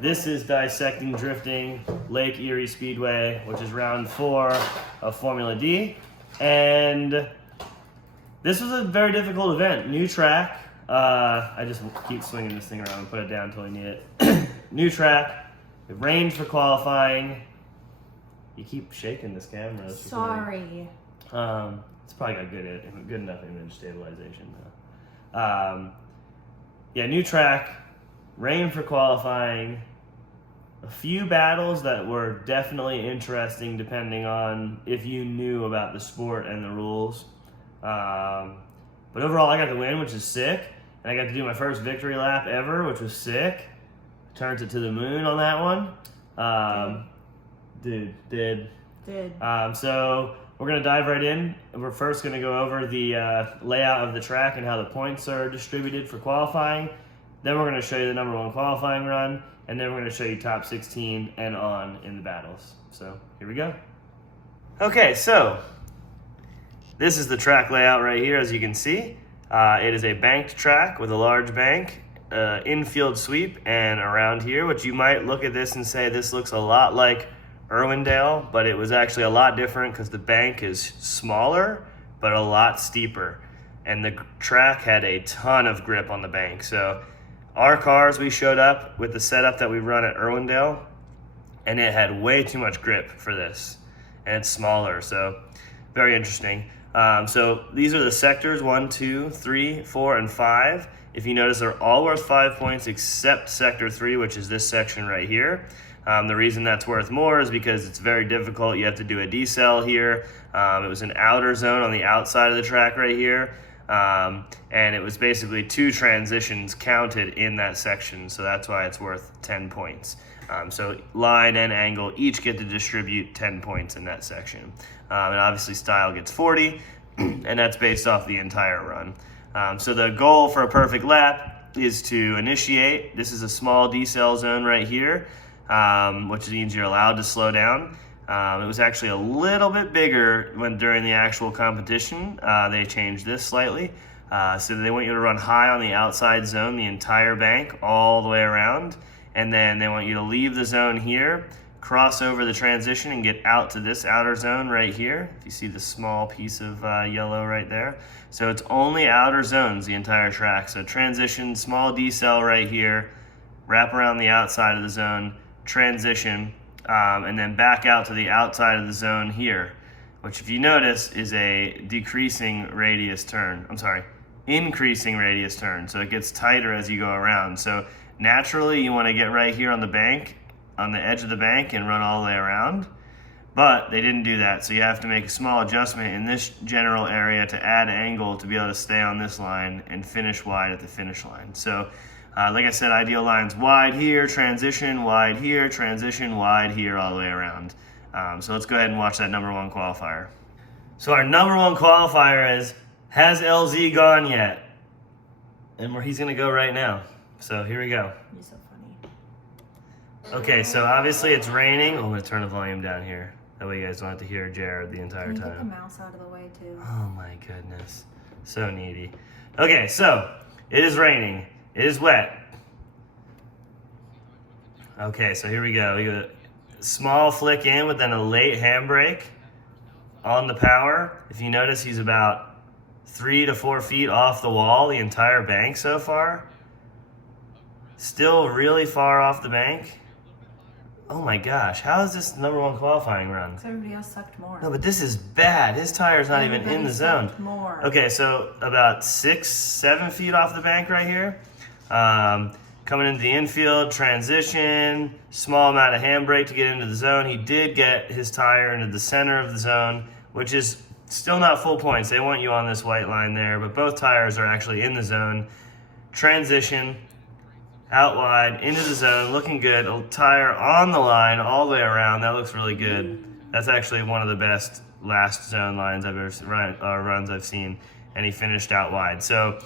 This is Dissecting Drifting Lake Erie Speedway, which is round 4 of Formula D. And this was a very difficult event. New track. I just keep swinging this thing around and put it down until I need it. New track. It rained for qualifying. You keep shaking this camera. Sorry. It's probably got good enough image stabilization though. Yeah, new track. Rain for qualifying. A few battles that were definitely interesting depending on if you knew about the sport and the rules. But overall, I got the win, which is sick. And I got to do my first victory lap ever, which was sick. Turned it to the moon on that one. Did. So we're going to dive right in. We're first going to go over the layout of the track and how the points are distributed for qualifying. Then we're going to show you the number 1 qualifying run, and then we're going to show you top 16 and on in the battles. So here we go. Okay, so this is the track layout right here, as you can see. It is a banked track with a large bank, infield sweep, and around here, which you might look at this and say this looks a lot like Irwindale, but it was actually a lot different because the bank is smaller, but a lot steeper. And the track had a ton of grip on the bank. So our cars, we showed up with the setup that we run at Irwindale, and it had way too much grip for this, and it's smaller, so very interesting. So these are the sectors, 1, 2, 3, 4, and 5. If you notice, they're all worth 5 points except sector 3, which is this section right here. The reason that's worth more is because it's very difficult. You have to do a decel here. It was an outer zone on the outside of the track right here. And it was basically 2 transitions counted in that section, so that's why it's worth 10 points. So line and angle each get to distribute 10 points in that section. And obviously style gets 40, and that's based off the entire run. So the goal for a perfect lap is to initiate. This is a small decel zone right here, which means you're allowed to slow down. It was actually a little bit bigger during the actual competition. They changed this slightly. So they want you to run high on the outside zone, the entire bank, all the way around. And then they want you to leave the zone here, cross over the transition, and get out to this outer zone right here. If you see the small piece of yellow right there. So it's only outer zones, the entire track. So transition, small decel right here, wrap around the outside of the zone, transition, and then back out to the outside of the zone here, which if you notice is a increasing radius turn. So it gets tighter as you go around. So naturally you want to get right here on the bank, on the edge of the bank, and run all the way around. But they didn't do that, so you have to make a small adjustment in this general area to add angle to be able to stay on this line and finish wide at the finish line. So like I said, ideal lines wide here, transition, wide here, transition, wide here, all the way around. So let's go ahead and watch that number 1 qualifier. So our number 1 qualifier is, has LZ gone yet? And he's gonna go right now. So here we go. You're so funny. Okay, so obviously it's raining. I'm gonna turn the volume down here. That way you guys don't have to hear Jared the entire time. Can you get the mouse out of the way too? Oh my goodness, so needy. Okay, so it is raining. It is wet. Okay, so here we go. We got a small flick in with then a late handbrake on the power. If you notice, he's about 3 to 4 feet off the wall, the entire bank so far. Still really far off the bank. Oh my gosh, how is this number 1 qualifying run? Because everybody else sucked more. No, but this is bad. His tire's not even in the zone. More. Okay, so about 6, 7 feet off the bank right here. Coming into the infield, transition, small amount of handbrake to get into the zone. He did get his tire into the center of the zone, which is still not full points. They want you on this white line there, but both tires are actually in the zone. Transition, out wide, into the zone, looking good. A tire on the line all the way around. That looks really good. That's actually one of the best last zone lines I've ever runs I've seen, and he finished out wide. So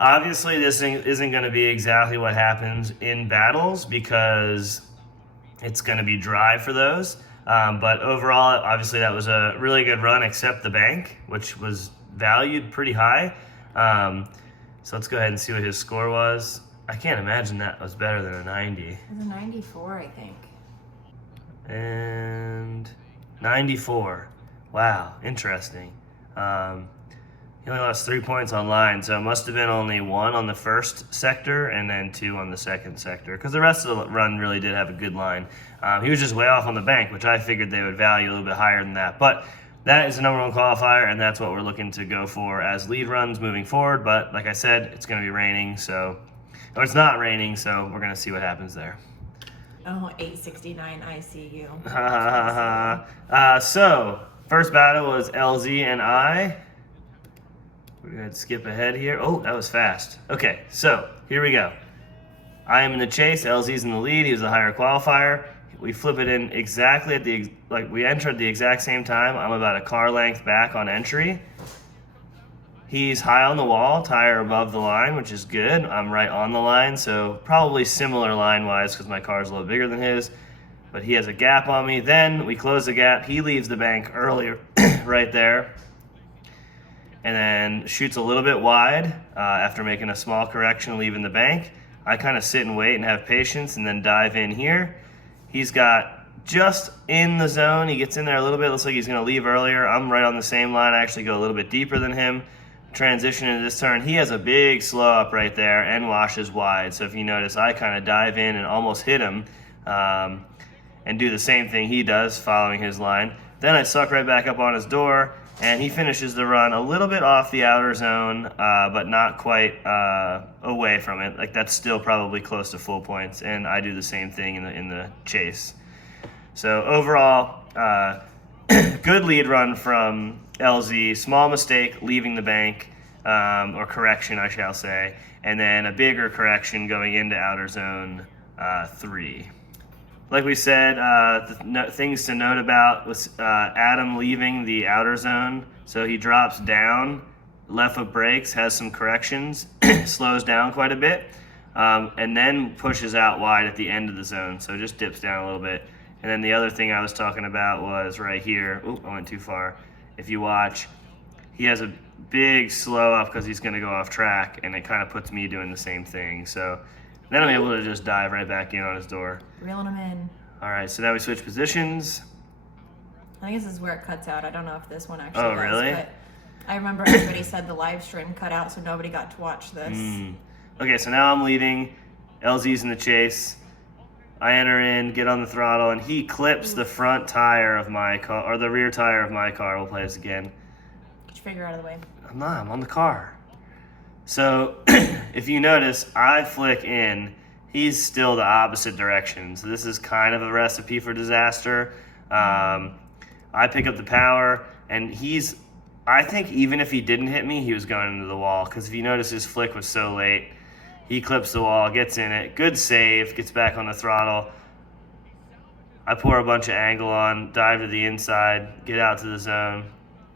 obviously this isn't going to be exactly what happens in battles because it's going to be dry for those. But overall, obviously that was a really good run except the bank, which was valued pretty high. So let's go ahead and see what his score was. I can't imagine that was better than a 90. It was a 94, I think. And 94. Wow, interesting. He only lost 3 points on line, so it must have been only 1 on the first sector and then 2 on the second sector, because the rest of the run really did have a good line. He was just way off on the bank, which I figured they would value a little bit higher than that. But that is the number 1 qualifier, and that's what we're looking to go for as lead runs moving forward. But like I said, it's going to be raining, or it's not raining, so we're going to see what happens there. Oh, 869 ICU. So, first battle was LZ and I. We're going to skip ahead here. Oh, that was fast. Okay, so here we go. I am in the chase. LZ's in the lead. He was the higher qualifier. We flip it in exactly at we entered at the exact same time. I'm about a car length back on entry. He's high on the wall, tire above the line, which is good. I'm right on the line, so probably similar line-wise because my car's a little bigger than his. But he has a gap on me. Then we close the gap. He leaves the bank earlier right there. And then shoots a little bit wide after making a small correction, leaving the bank. I kind of sit and wait and have patience and then dive in here. He's got just in the zone. He gets in there a little bit. Looks like he's going to leave earlier. I'm right on the same line. I actually go a little bit deeper than him. Transition into this turn. He has a big slow up right there and washes wide. So if you notice, I kind of dive in and almost hit him and do the same thing he does following his line. Then I suck right back up on his door, and he finishes the run a little bit off the outer zone, but not quite away from it. Like, that's still probably close to full points, and I do the same thing in the chase. So overall, good lead run from LZ. Small mistake leaving the bank, or correction, I shall say, and then a bigger correction going into outer zone 3. Like we said, things to note about was Adam leaving the outer zone. So he drops down, left foot brakes, has some corrections, slows down quite a bit, and then pushes out wide at the end of the zone. So just dips down a little bit. And then the other thing I was talking about was right here. Oop, I went too far. If you watch, he has a big slow up because he's going to go off track, and it kind of puts me doing the same thing. So then I'm able to just dive right back in on his door. Reeling him in. All right, so now we switch positions. I think this is where it cuts out. I don't know if this one actually does. Really? But I remember everybody said the live stream cut out, so nobody got to watch this. Okay, so now I'm leading. LZ's in the chase. I enter in, get on the throttle, and he clips the front tire of my car, or the rear tire of my car. We'll play this again. Get your finger out of the way. I'm not. I'm on the car. So if you notice, I flick in. He's still the opposite direction. So this is kind of a recipe for disaster. I pick up the power, and I think even if he didn't hit me, he was going into the wall. Because if you notice, his flick was so late. He clips the wall, gets in it. Good save, gets back on the throttle. I pour a bunch of angle on, dive to the inside, get out to the zone.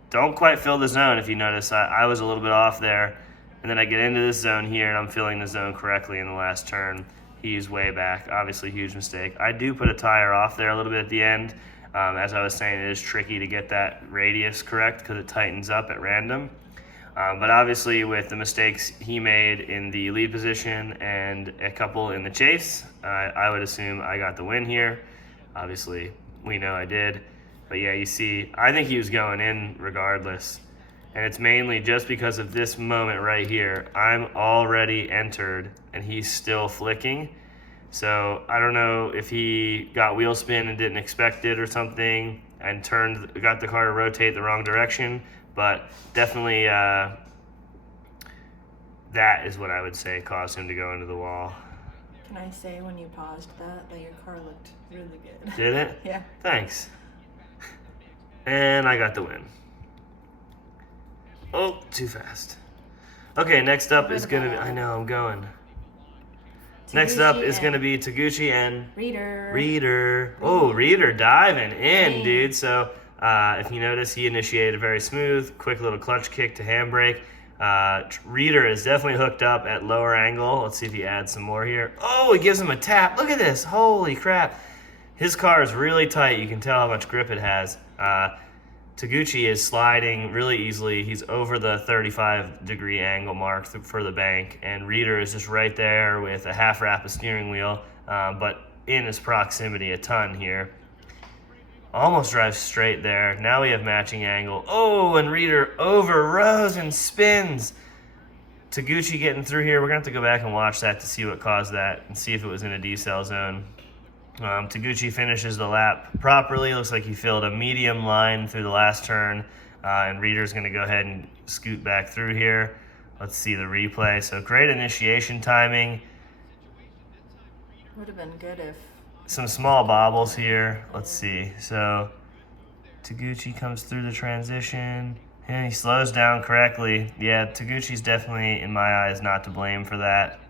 Don't quite fill the zone if you notice. I was a little bit off there. And then I get into this zone here, and I'm filling the zone correctly in the last turn. He's way back. Obviously, huge mistake. I do put a tire off there a little bit at the end. As I was saying, it is tricky to get that radius correct because it tightens up at random. But obviously, with the mistakes he made in the lead position and a couple in the chase, I would assume I got the win here. Obviously, we know I did. But yeah, you see, I think he was going in regardless. And it's mainly just because of this moment right here. I'm already entered, and he's still flicking. So I don't know if he got wheel spin and didn't expect it or something, and got the car to rotate the wrong direction. But definitely that is what I would say caused him to go into the wall. Can I say when you paused that your car looked really good? Did it? Yeah. Thanks. And I got the win. Oh, too fast. Okay, next up is going to be... I know, I'm going. Next up is going to be Taguchi and... Reader. Oh, Reader diving in, dude. So, if you notice, he initiated very smooth, quick little clutch kick to handbrake. Reader is definitely hooked up at lower angle. Let's see if he adds some more here. Oh, he gives him a tap. Look at this. Holy crap. His car is really tight. You can tell how much grip it has. Taguchi is sliding really easily. He's over the 35-degree angle mark for the bank, and Reeder is just right there with a half wrap of steering wheel, but in his proximity a ton here. Almost drives straight there. Now we have matching angle. Oh, and Reeder overrows and spins. Taguchi getting through here. We're going to have to go back and watch that to see what caused that and see if it was in a decel zone. Taguchi finishes the lap properly. Looks like he filled a medium line through the last turn, and Reeder's going to go ahead and scoot back through here. Let's see the replay. So great initiation timing. Would have been good if... Some small bobbles here. Let's see. So Taguchi comes through the transition, and he slows down correctly. Yeah, Taguchi's definitely, in my eyes, not to blame for that.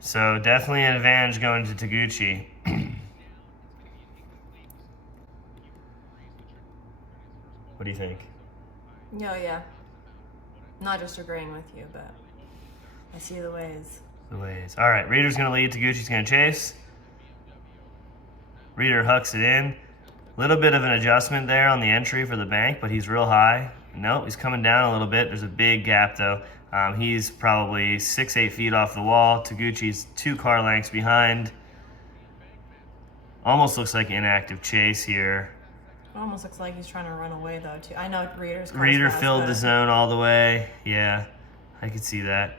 So definitely an advantage going to Taguchi. What do you think? No, yeah. Not just agreeing with you, but I see the ways. The ways. All right, Reeder's going to lead. Taguchi's going to chase. Reeder hucks it in. Little bit of an adjustment there on the entry for the bank, but he's real high. Nope, he's coming down a little bit. There's a big gap, though. He's probably 6-8 feet off the wall. Taguchi's 2 car lengths behind. Almost looks like inactive chase here. It almost looks like he's trying to run away, though, too. I know Reeder filled the zone all the way. Yeah, I could see that.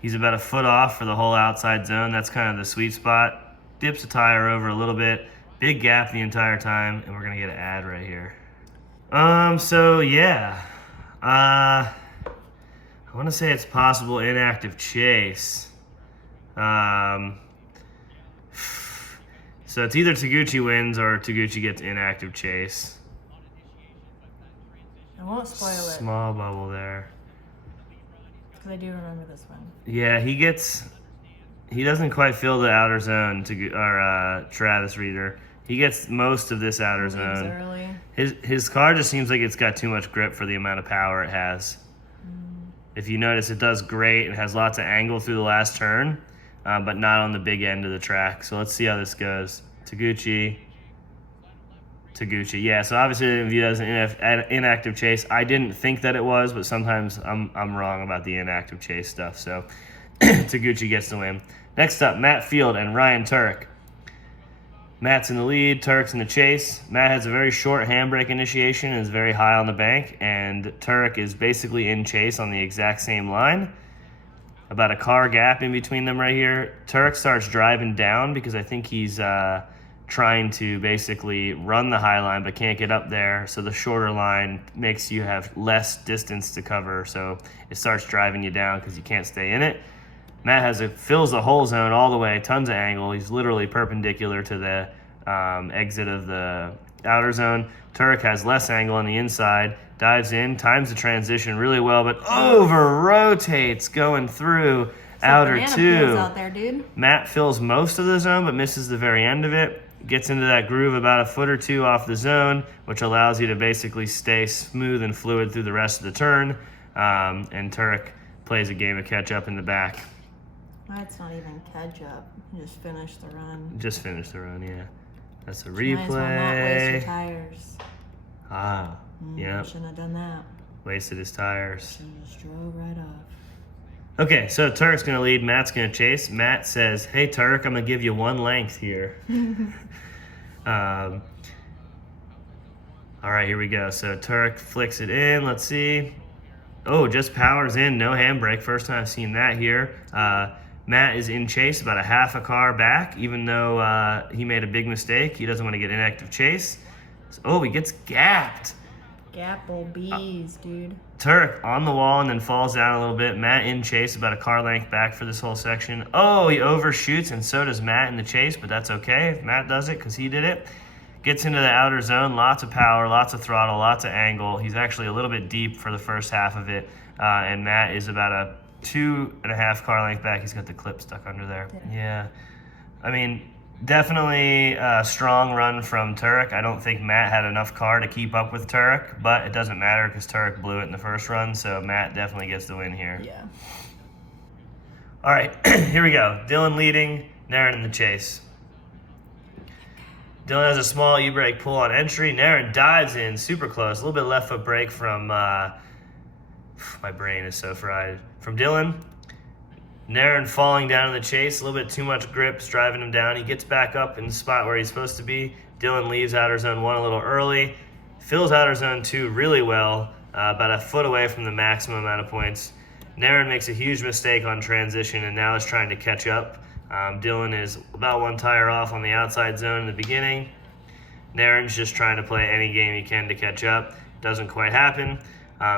He's about a foot off for the whole outside zone. That's kind of the sweet spot. Dips the tire over a little bit. Big gap the entire time, and we're going to get an ad right here. So, yeah. I want to say it's possible inactive chase. So it's either Taguchi wins or Taguchi gets inactive chase. I won't spoil it. Small bubble there. Because I do remember this one. Yeah, he doesn't quite fill the outer zone Travis Reeder. He gets most of this outer zone. Early. His car just seems like it's got too much grip for the amount of power it has. If you notice, it does great. It has lots of angle through the last turn, but not on the big end of the track. So let's see how this goes. Taguchi. Yeah, so obviously if he does an inactive chase, I didn't think that it was, but sometimes I'm wrong about the inactive chase stuff. So Taguchi gets the win. Next up, Matt Field and Ryan Turek. Matt's in the lead, Turek's in the chase. Matt has a very short handbrake initiation and is very high on the bank, and Turek is basically in chase on the exact same line. About a car gap in between them right here. Turek starts driving down because I think he's trying to basically run the high line but can't get up there, so the shorter line makes you have less distance to cover, so it starts driving you down because you can't stay in it. Matt fills the whole zone all the way, tons of angle. He's literally perpendicular to the exit of the outer zone. Turek has less angle on the inside, dives in, times the transition really well, but over-rotates going through outer 2. Out there, dude. Matt fills most of the zone, but misses the very end of it. Gets into that groove about a foot or 2 off the zone, which allows you to basically stay smooth and fluid through the rest of the turn. And Turek plays a game of catch-up in the back. That's not even catch up. Just finish the run. Yeah. That's a replay. Might as well not waste your tires. Yeah. Shouldn't have done that. Wasted his tires. Should've just drove right off. Okay, so Turek's going to lead. Matt's going to chase. Matt says, hey, Turek, I'm going to give you 1 length here. All right, here we go. So Turek flicks it in. Let's see. Oh, just powers in. No handbrake. First time I've seen that here. Matt is in chase, about a half a car back, even though he made a big mistake. He doesn't want to get inactive chase. So, he gets gapped. Gapple bees, dude. Turek on the wall and then falls down a little bit. Matt in chase, about a car length back for this whole section. Oh, he overshoots, and so does Matt in the chase, but that's okay if Matt does it because he did it. Gets into the outer zone, lots of power, lots of throttle, lots of angle. He's actually a little bit deep for the first half of it, and Matt is about a 2.5 car length back. He's got the clip stuck under there. Yeah. I mean, definitely a strong run from Turek. I don't think Matt had enough car to keep up with Turek, but it doesn't matter because Turek blew it in the first run, so Matt definitely gets the win here. Yeah. All right, here we go. Dylan leading, Naren in the chase. Dylan has a small E-brake pull on entry. Naren dives in, super close. A little bit left foot brake from, my brain is so fried. From Dylan. Naren falling down in the chase. A little bit too much grips driving him down. He gets back up in the spot where he's supposed to be. Dylan leaves outer zone 1 a little early. Fills outer zone 2 really well, about a foot away from the maximum amount of points. Naren makes a huge mistake on transition and now is trying to catch up. Dylan is about 1 tire off on the outside zone in the beginning. Naren's just trying to play any game he can to catch up. Doesn't quite happen.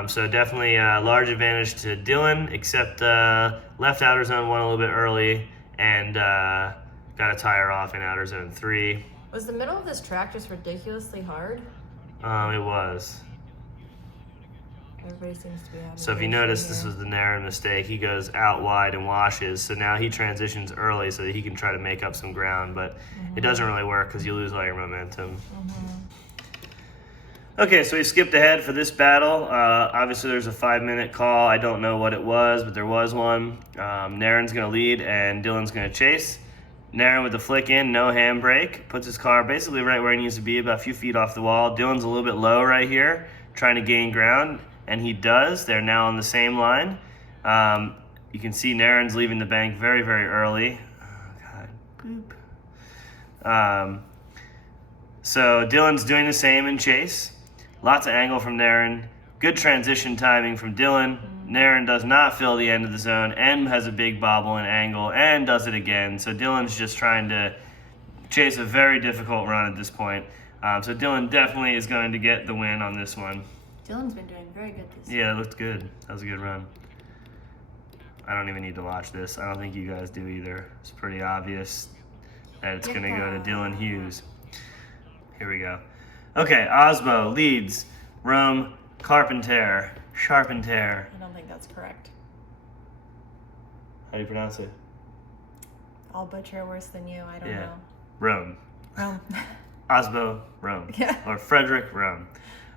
So definitely a large advantage to Dylan, except left outer zone 1 a little bit early and got a tire off in outer zone 3. Was the middle of this track just ridiculously hard? It was. Everybody seems to be having. So if you notice, this was the Naren mistake. He goes out wide and washes. So now he transitions early so that he can try to make up some ground, but it doesn't really work because you lose all your momentum. Okay, so we skipped ahead for this battle. Obviously, there's a 5-minute call. I don't know what it was, but there was one. Naren's going to lead, and Dylan's going to chase. Naren with the flick in, no handbrake, puts his car basically right where he needs to be, about a few feet off the wall. Dylan's a little bit low right here, trying to gain ground, and he does. They're now on the same line. You can see Naren's leaving the bank very, very early. Oh, God. Boop. So Dylan's doing the same in chase. Lots of angle from Naren. Good transition timing from Dylan. Naren does not fill the end of the zone and has a big bobble and angle and does it again. So Dylan's just trying to chase a very difficult run at this point. So Dylan definitely is going to get the win on this one. Dylan's been doing very good this Yeah, it looked good. That was a good run. I don't even need to watch this. I don't think you guys do either. It's pretty obvious that it's going to go to Dylan Hughes. Here we go. Okay, Osbo leads. Rome, Charpentier. I don't think that's correct. How do you pronounce it? I'll butcher worse than you. I don't know. Rome. Rome. Osbo, Rome. Yeah. Or Frederick, Rome.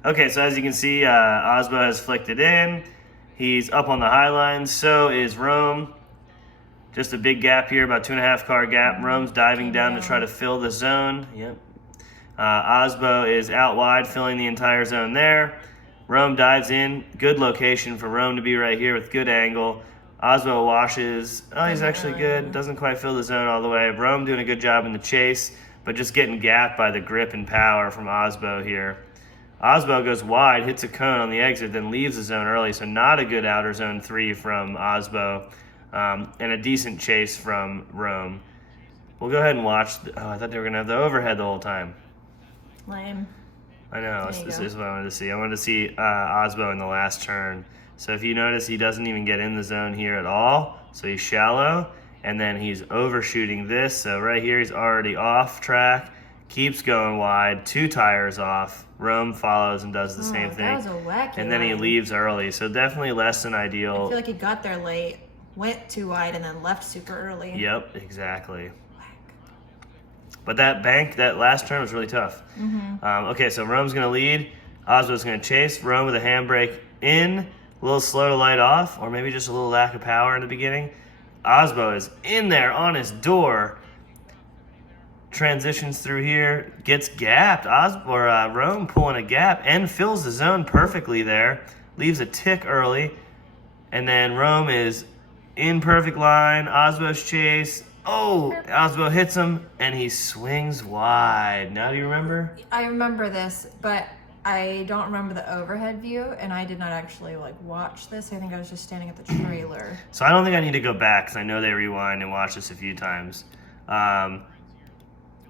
Okay, so as you can see, Osbo has flicked it in. He's up on the high line. So is Rome. Just a big gap here, about 2.5 car gap. Rome's diving down to try to fill the zone. Yep. Osbo is out wide, filling the entire zone there. Rome dives in. Good location for Rome to be right here with good angle. Osbo washes. Oh, he's actually good. Doesn't quite fill the zone all the way. Rome doing a good job in the chase, but just getting gapped by the grip and power from Osbo here. Osbo goes wide, hits a cone on the exit, then leaves the zone early, so not a good outer zone 3 from Osbo, and a decent chase from Rome. We'll go ahead and watch. I thought they were going to have the overhead the whole time. Lame. I know, this is what I wanted to see. I wanted to see Osbo in the last turn. So if you notice, he doesn't even get in the zone here at all. So he's shallow, and then he's overshooting this. So right here, he's already off track, keeps going wide, 2 tires off. Rome follows and does the same thing. That was a wacky and then he leaves early. So definitely less than ideal. I feel like he got there late, went too wide, and then left super early. Yep, exactly. But that bank, that last turn was really tough. Okay, so Rome's going to lead. Osbo's going to chase. Rome with a handbrake in. A little slow to light off, or maybe just a little lack of power in the beginning. Osbo is in there on his door. Transitions through here. Gets gapped. Rome pulling a gap and fills the zone perfectly there. Leaves a tick early. And then Rome is in perfect line. Osbo's chase. Oh, Osbo hits him, and he swings wide. Now do you remember? I remember this, but I don't remember the overhead view, and I did not actually watch this. I think I was just standing at the trailer. So I don't think I need to go back, because I know they rewind and watch this a few times.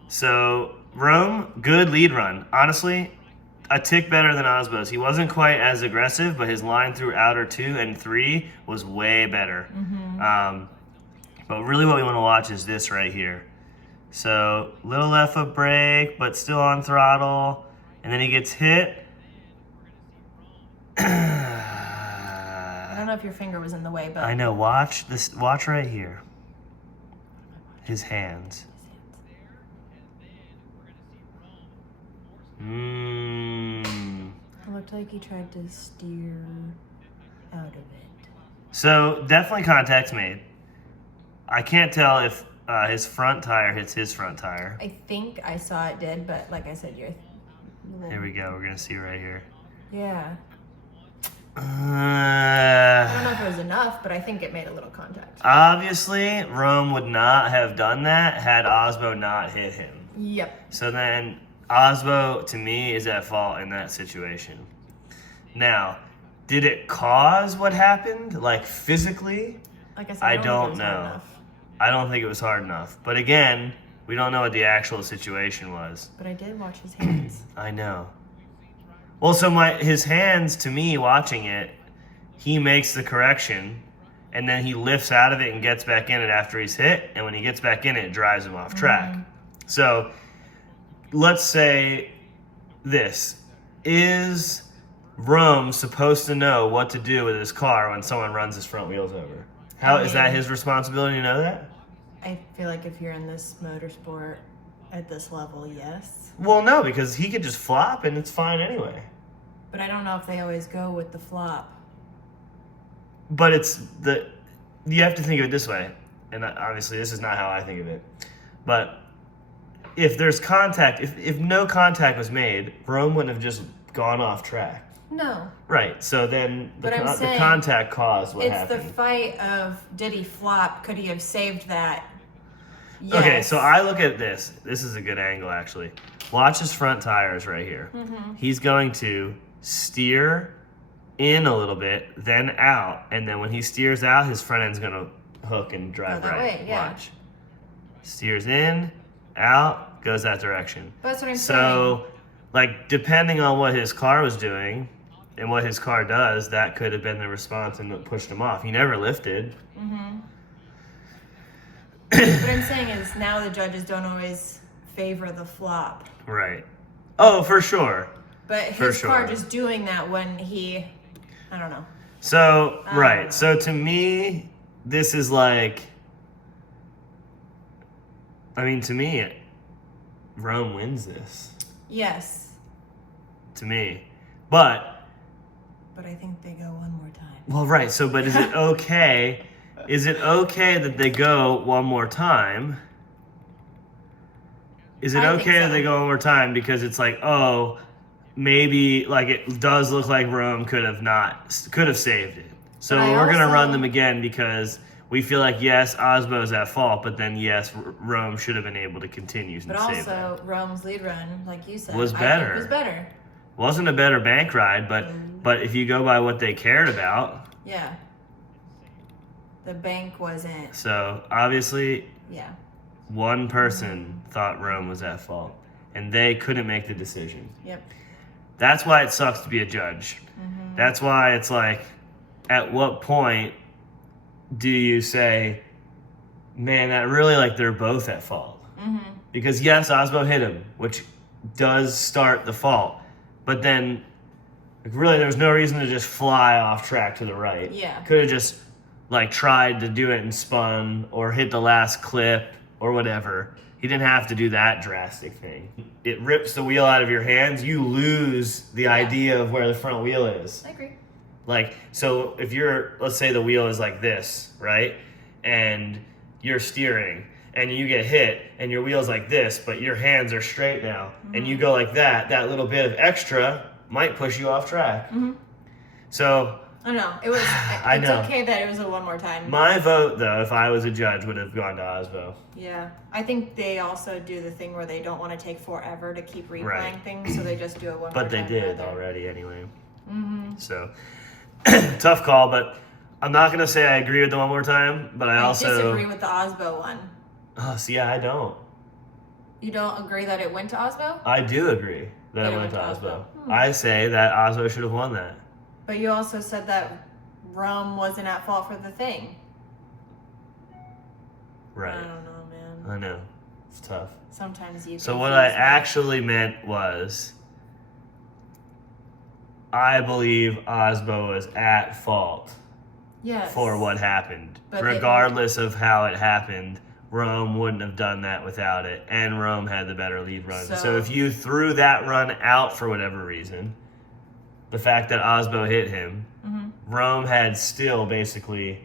So Rome, good lead run. Honestly, a tick better than Osbo's. He wasn't quite as aggressive, but his line through outer 2 and 3 was way better. But really what we want to watch is this right here. So, little left foot brake, but still on throttle. And then he gets hit. I don't know if your finger was in the way, but... I know, watch this. Watch right here. His hands. It looked like he tried to steer out of it. So, definitely contact's made. I can't tell if his front tire hits his front tire. I think I saw it did, but like I said, you're. Here we go. We're gonna see right here. Yeah. I don't know Uh, if it was enough, but I think it made a little contact. obviously, Rome would not have done that had Osbo not hit him. Yep. So then, Osbo, to me, is at fault in that situation. Now, did it cause what happened, like physically? Like I said, I don't don't think it was hard know. enough. I don't think it was hard enough. But again, we don't know what the actual situation was. But I did watch his hands. I know. Well, so his hands, to me, watching it, he makes the correction, and then he lifts out of it and gets back in it after he's hit, and when he gets back in it, it drives him off track. So, let's say this. Is Rome supposed to know what to do with his car when someone runs his front wheels over? How is that his responsibility to know that? I feel like if you're in this motorsport at this level, yes. Well, no, because he could just flop and it's fine anyway. But I don't know if they always go with the flop. But you have to think of it this way, and obviously this is not how I think of it, but if there's contact, if no contact was made, Rome wouldn't have just gone off track. No. Right, so then the But I'm saying contact caused what It's happened. the fight of, did he flop? Could he have saved that? Yes. Okay, so I look at this. This is a good angle, actually. Watch his front tires right here. Mm-hmm. He's going to steer in a little bit, then out, and then when he steers out, his front end's going to hook and drive Go that right. way, yeah. Watch. Steers in, out, goes that direction. But that's what I'm So, like, depending on what his car was doing and what his car does, that could have been the response and that pushed him off. He never lifted. saying. Mm-hmm. What I'm saying is now the judges don't always favor the flop. Right. Oh, for sure. But For his car sure. just doing that when he, I don't know. So, I don't right. know. So to me, this is like, I mean, to me, Rome wins this. Yes. To me. But, But I think they go one more time. well, right. So, but is it okay? Is it okay that they go one more time? Is it I think okay that so. they go one more time because it's like, oh, maybe like it does look like Rome could have saved it. So But I we're gonna also- run them again because we feel like yes, Osbo's at fault, but then yes, Rome should have been able to continue and But save that. also, Rome's lead run, like you said, Was I better. think was better. Wasn't a better bank ride, but if you go by what they cared about, Yeah. The bank wasn't. so obviously Yeah. one person thought Rome was at fault, and they couldn't make the decision. Yep. That's why it sucks to be a judge. Mm-hmm. That's why it's like, at what point do you say, man, that really, like, they're both at fault? Mm-hmm. Because yes, Osbo hit him, which does start the fault, but then like, really there's no reason to just fly off track to the right. Yeah. Could have just like tried to do it and spun or hit the last clip or whatever. He didn't have to do that drastic thing. It rips the wheel out of your hands. You lose the idea of where the front wheel is. I agree. Like, so if let's say the wheel is like this, right? And you're steering and you get hit and your wheel's like this, but your hands are straight now. And you go like that little bit of extra might push you off track. Mm-hmm. So I know. It was. I It's know. okay that it was a one more time. my vote, though, if I was a judge, would have gone to Osbo. Yeah. I think they also do the thing where they don't want to take forever to keep replaying Right. things, so they just do it one more But time. they did rather. already anyway. Mm-hmm. So, tough call, but I'm not going to say I agree with the one more time, but I also... disagree with the Osbo one. Oh, see, I don't. You don't agree that it went to Osbo? I do agree that it went to Osbo. Hmm. I say that Osbo should have won that. But you also said that Rome wasn't at fault for the thing. Right. I don't know, man. I know. It's tough. Sometimes you. So what I confuse me. actually meant was, I believe Osbo was at fault Yes. for what happened. But Regardless of how it happened, Rome wouldn't have done that without it, and Rome had the better lead run. So So- if you threw that run out for whatever reason, the fact that Osbo hit him, Mhm. Rome had still basically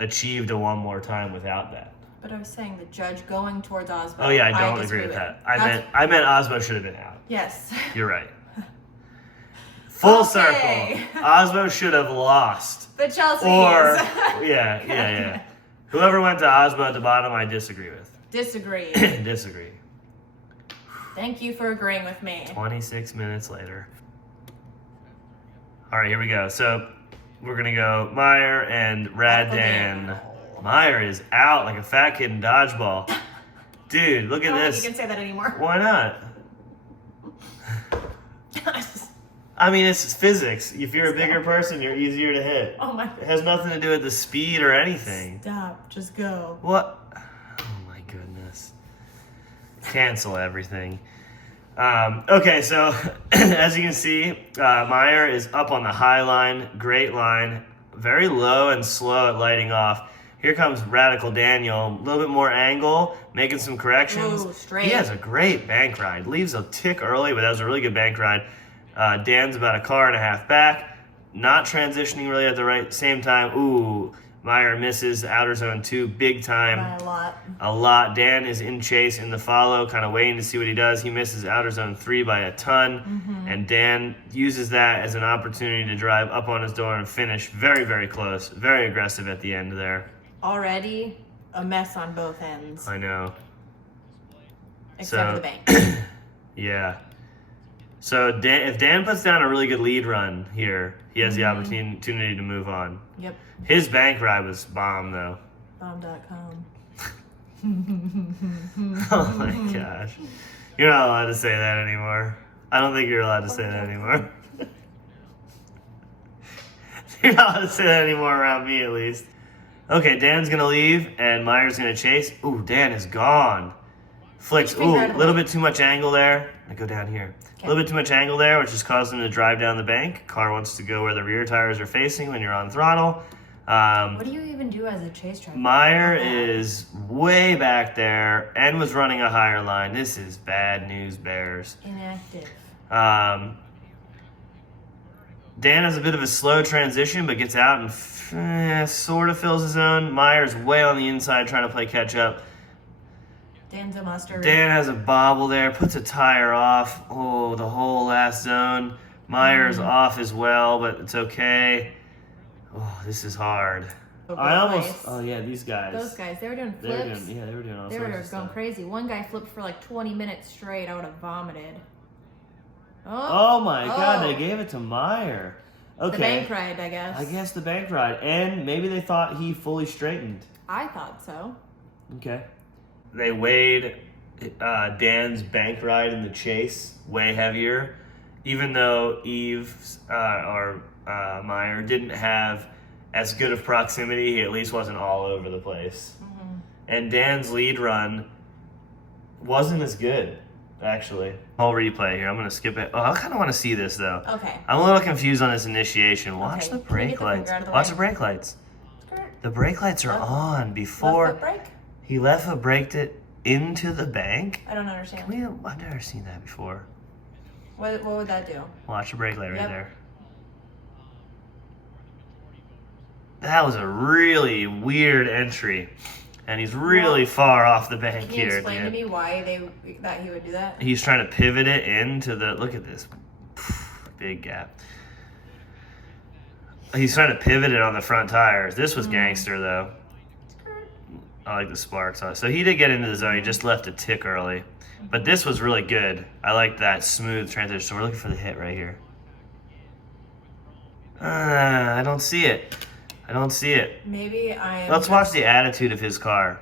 achieved a one more time without that. But I was saying the judge going towards Osbo. Oh yeah, I don't agree with that. I meant Osbo should have been out. Yes. You're right. Full Okay. circle. Osbo should have lost. The Chelsea. Or yeah. Whoever went to Osbo at the bottom, I disagree with. Disagree. Disagree. Thank you for agreeing with me. 26 minutes later. All right, here we go. So we're gonna go Meyer and Rad Dan. Meyer is out like a fat kid in dodgeball. Dude, look at this. You can say that anymore. Why not? I mean, it's physics. If you're a bigger person, you're easier to hit. Oh my. It has nothing to do with the speed or anything. Stop. Just go. What? Oh my goodness. Cancel everything. Okay, so as you can see, Meyer is up on the high line. Great line. Very low and slow at lighting off. Here comes Radical Daniel. A little bit more angle, making some corrections. Ooh, straight. He has a great bank ride. Leaves a tick early, but that was a really good bank ride. Dan's about a car and a half back. Not transitioning really at the right same time. Ooh, Meyer misses outer zone 2 big time. By a lot. A lot. Dan is in chase in the follow, kind of waiting to see what he does. He misses outer zone 3 by a ton. Mm-hmm. And Dan uses that as an opportunity to drive up on his door and finish very, very close. Very aggressive at the end there. Already a mess on both ends. I know. Except for the bank. Yeah. So if Dan puts down a really good lead run here, he has the opportunity to move on. Yep. His bank ride was bomb, though. Bomb.com. Oh my gosh. You're not allowed to say that anymore. I don't think you're allowed to say that anymore. You're not allowed to say that anymore around me, at least. Okay, Dan's going to leave, and Meyer's going to chase. Ooh, Dan is gone. Flicks. Ooh, a little bit too much angle there. I go down here. A little bit too much angle there, which has caused him to drive down the bank. Car wants to go where the rear tires are facing when you're on throttle. What do you even do as a chase driver? Meyer is way back there and was running a higher line. This is bad news, Bears. Inactive. Dan has a bit of a slow transition, but gets out and sort of fills his own. Meyer's way on the inside trying to play catch up. Dan's a mustard. Dan has a bobble there, puts a tire off. Oh, the whole last zone. Meyer's off as well, but it's okay. Oh, this is hard. Oh yeah, these guys. Those guys, they were doing flips. They were doing all They sorts were of going stuff. crazy. One guy flipped for like 20 minutes straight. I would have vomited. Oh my God, they gave it to Meyer. Okay. The bank ride, I guess. I guess the bank ride. And maybe they thought he fully straightened. I thought so. Okay. They weighed Dan's bank ride in the chase way heavier, even though Meyer didn't have as good of proximity. He at least wasn't all over the place. Mm-hmm. And Dan's lead run wasn't as good, actually. I'll replay here. I'm going to skip it. Oh, I kind of want to see this, though. Okay. I'm a little confused on this initiation. Watch the Can you brake get the lights. finger out of the Watch way? the brake lights. Skirt. The brake lights are on before Left foot brake? he left foot braked it into the bank. I don't understand. I've never seen that before. What would that do? Watch the brake light right Yep. there. That was a really weird entry. And he's really far off the bank Can you here. explain to me why that he would do that? He's trying to pivot it into the... Look at this. Big gap. He's trying to pivot it on the front tires. This was gangster, though. I like the sparks on it. So he did get into the zone. He just left a tick early. But this was really good. I like that smooth transition. So we're looking for the hit right here. I don't see it. I don't see it. Maybe I'm... Let's watch the attitude of his car.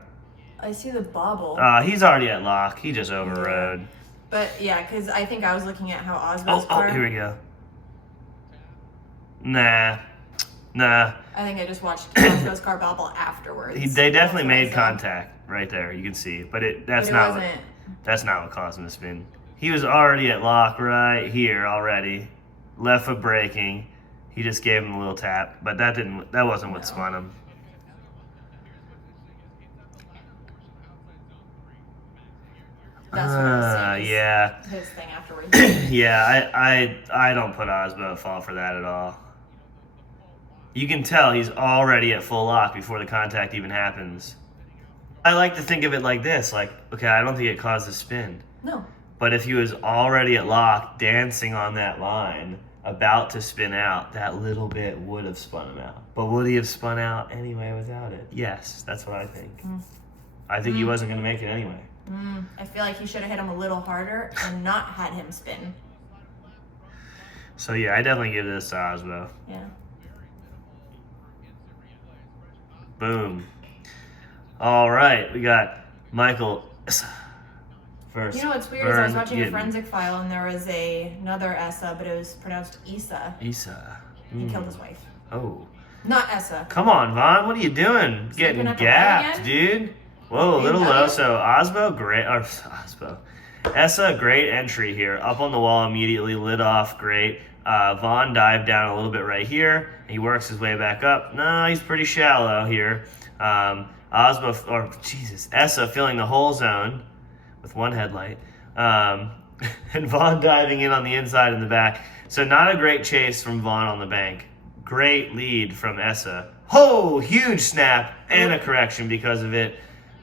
I see the bobble. He's already at lock. He just overrode. But yeah, because I think I was looking at how Osbo's Oh, car... here we go. Nah. I think I just watched Osbo's car bobble afterwards. They definitely That's what I made saw. contact right there. You can see, but that's But it not wasn't. that's not what caused him to spin. He was already at lock right here already. Left foot braking. He just gave him a little tap, but that wasn't what spun him. That's what I was saying. Yeah. His thing afterwards. Yeah, I don't put Osbo at fault for that at all. You can tell he's already at full lock before the contact even happens. I like to think of it like this. Like, okay, I don't think it caused a spin. No. But if he was already at lock, dancing on that line, about to spin out, that little bit would have spun him out. But would he have spun out anyway without it? Yes, that's what I think. I think he wasn't going to make it anyway. I feel like he should have hit him a little harder and not had him spin. So yeah, I definitely give this to Osbo. Yeah. Boom. All right, we got Michael Essa first. You know what's weird is I was watching a forensic file and there was another Essa, but it was pronounced Essa. Essa. He killed his wife. Oh. Not Essa. Come on, Vaughn. What are you doing? Getting gapped, dude. Whoa, a little low. So Osbo, great. Or Osbo. Essa, great entry here. Up on the wall immediately, lit off, great. Vaughn dived down a little bit right here. He works his way back up. No, he's pretty shallow here. Essa filling the whole zone with one headlight. And Vaughn diving in on the inside and the back. So not a great chase from Vaughn on the bank. Great lead from Essa. Oh, huge snap and a correction because of it.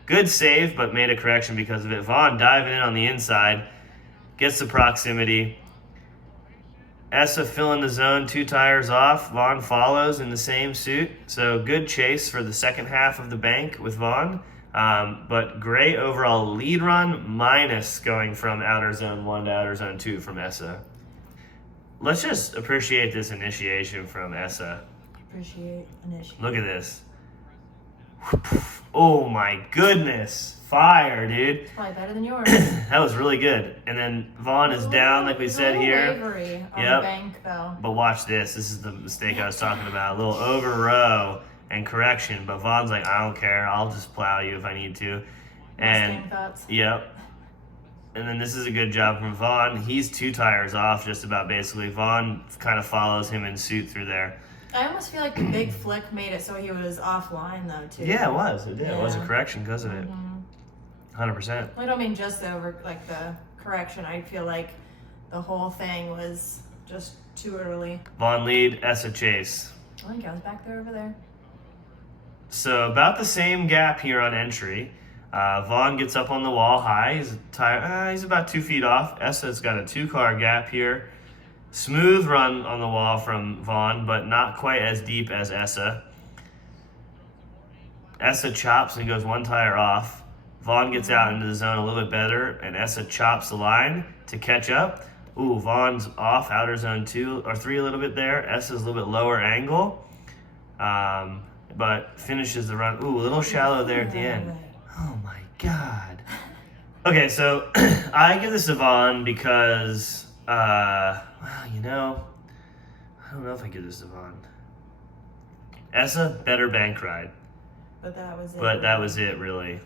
Good save, but made a correction because of it. Vaughn diving in on the inside. Gets the proximity. Essa filling the zone, 2 tires off. Vaughn follows in the same suit. So good chase for the second half of the bank with Vaughn. But great overall lead run, minus going from outer zone 1 to outer zone 2 from Essa. Let's just appreciate this initiation from Essa. Appreciate initiation. Look at this. Oh my goodness. Fire, dude. It's probably better than yours. That was really good. And then Vaughn is down, like we said here. Wavery on the bank, though. But watch this. This is the mistake I was talking about. A little over row and correction. But Vaughn's like, I don't care. I'll just plow you if I need to. Mustang thoughts. Yep. And then this is a good job from Vaughn. He's 2 tires off just about basically. Vaughn kind of follows him in suit through there. I almost feel like the big flick made it so he was offline, though, too. Yeah, it was. It did. Yeah. It was a correction because of it. 100%. I don't mean just the the correction. I feel like the whole thing was just too early. Vaughn lead, Essa chase. I think I was back there over there. So about the same gap here on entry. Vaughn gets up on the wall high. He's about 2 feet off. Essa's got a 2-car gap here. Smooth run on the wall from Vaughn, but not quite as deep as Essa. Essa chops and goes 1 tire off. Vaughn gets out into the zone a little bit better, and Essa chops the line to catch up. Ooh, Vaughn's off outer zone 2 or 3 a little bit there. Essa's a little bit lower angle, but finishes the run. Ooh, a little shallow there at the end. Oh my God. Okay, so I give this to Vaughn because, well, you know, I don't know if I give this to Vaughn. Essa, better bank ride. But that was it. But that was it, really.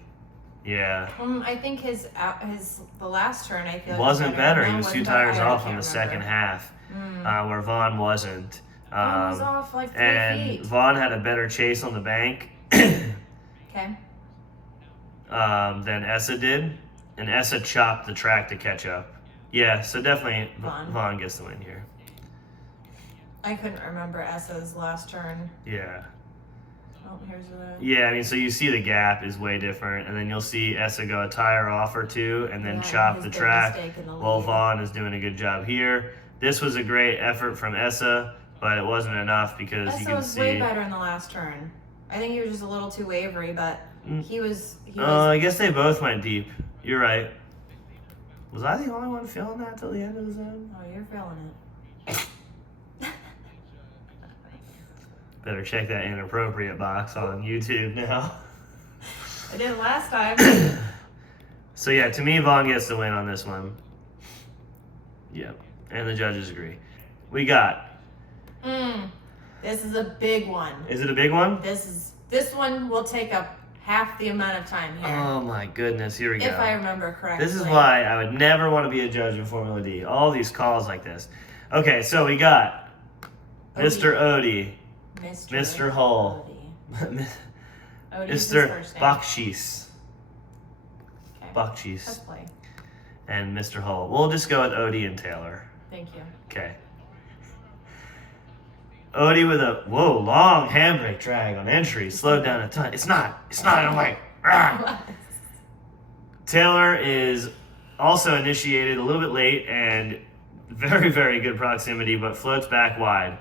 Yeah. I think the last turn, I feel wasn't better. He was 2 tires off on the remember. second half, where Vaughn wasn't. Vaughn was off like 3 and feet. Vaughn had a better chase on the bank Okay. than Essa did, and Essa chopped the track to catch up. Yeah, so definitely Vaughn gets the win here. I couldn't remember Essa's last turn. Yeah. Oh, here's the... Yeah, I mean, so you see the gap is way different, and then you'll see Essa go a tire off or 2, and then chop the track. Well, Vaughn is doing a good job here. This was a great effort from Essa, but it wasn't enough because Essa you can was see. way better in the last turn. I think he was just a little too wavery, but he was. I guess they both went deep. You're right. Was I the only one feeling that till the end of the zone? Oh, you're feeling it. Better check that inappropriate box on YouTube now. I did last time. So yeah, to me, Vaughn gets the win on this one. Yep, and the judges agree. We got. This is a big one. Is it a big one? This one will take up half the amount of time here. Oh my goodness, here we go. If I remember correctly. This is why I would never want to be a judge in Formula D. All these calls like this. Okay, so we got Mr. Odie. Mr. Hull. Odie's Mr. his first name. Bakshish. Okay. Let's Bakshish. play. And Mr. Hull. We'll just go with Odie and Taylor. Thank you. Okay. Odie with a, long handbrake drag on entry. Slowed down a ton. It's not. I'm like, Taylor is also initiated a little bit late and very, very good proximity, but floats back wide.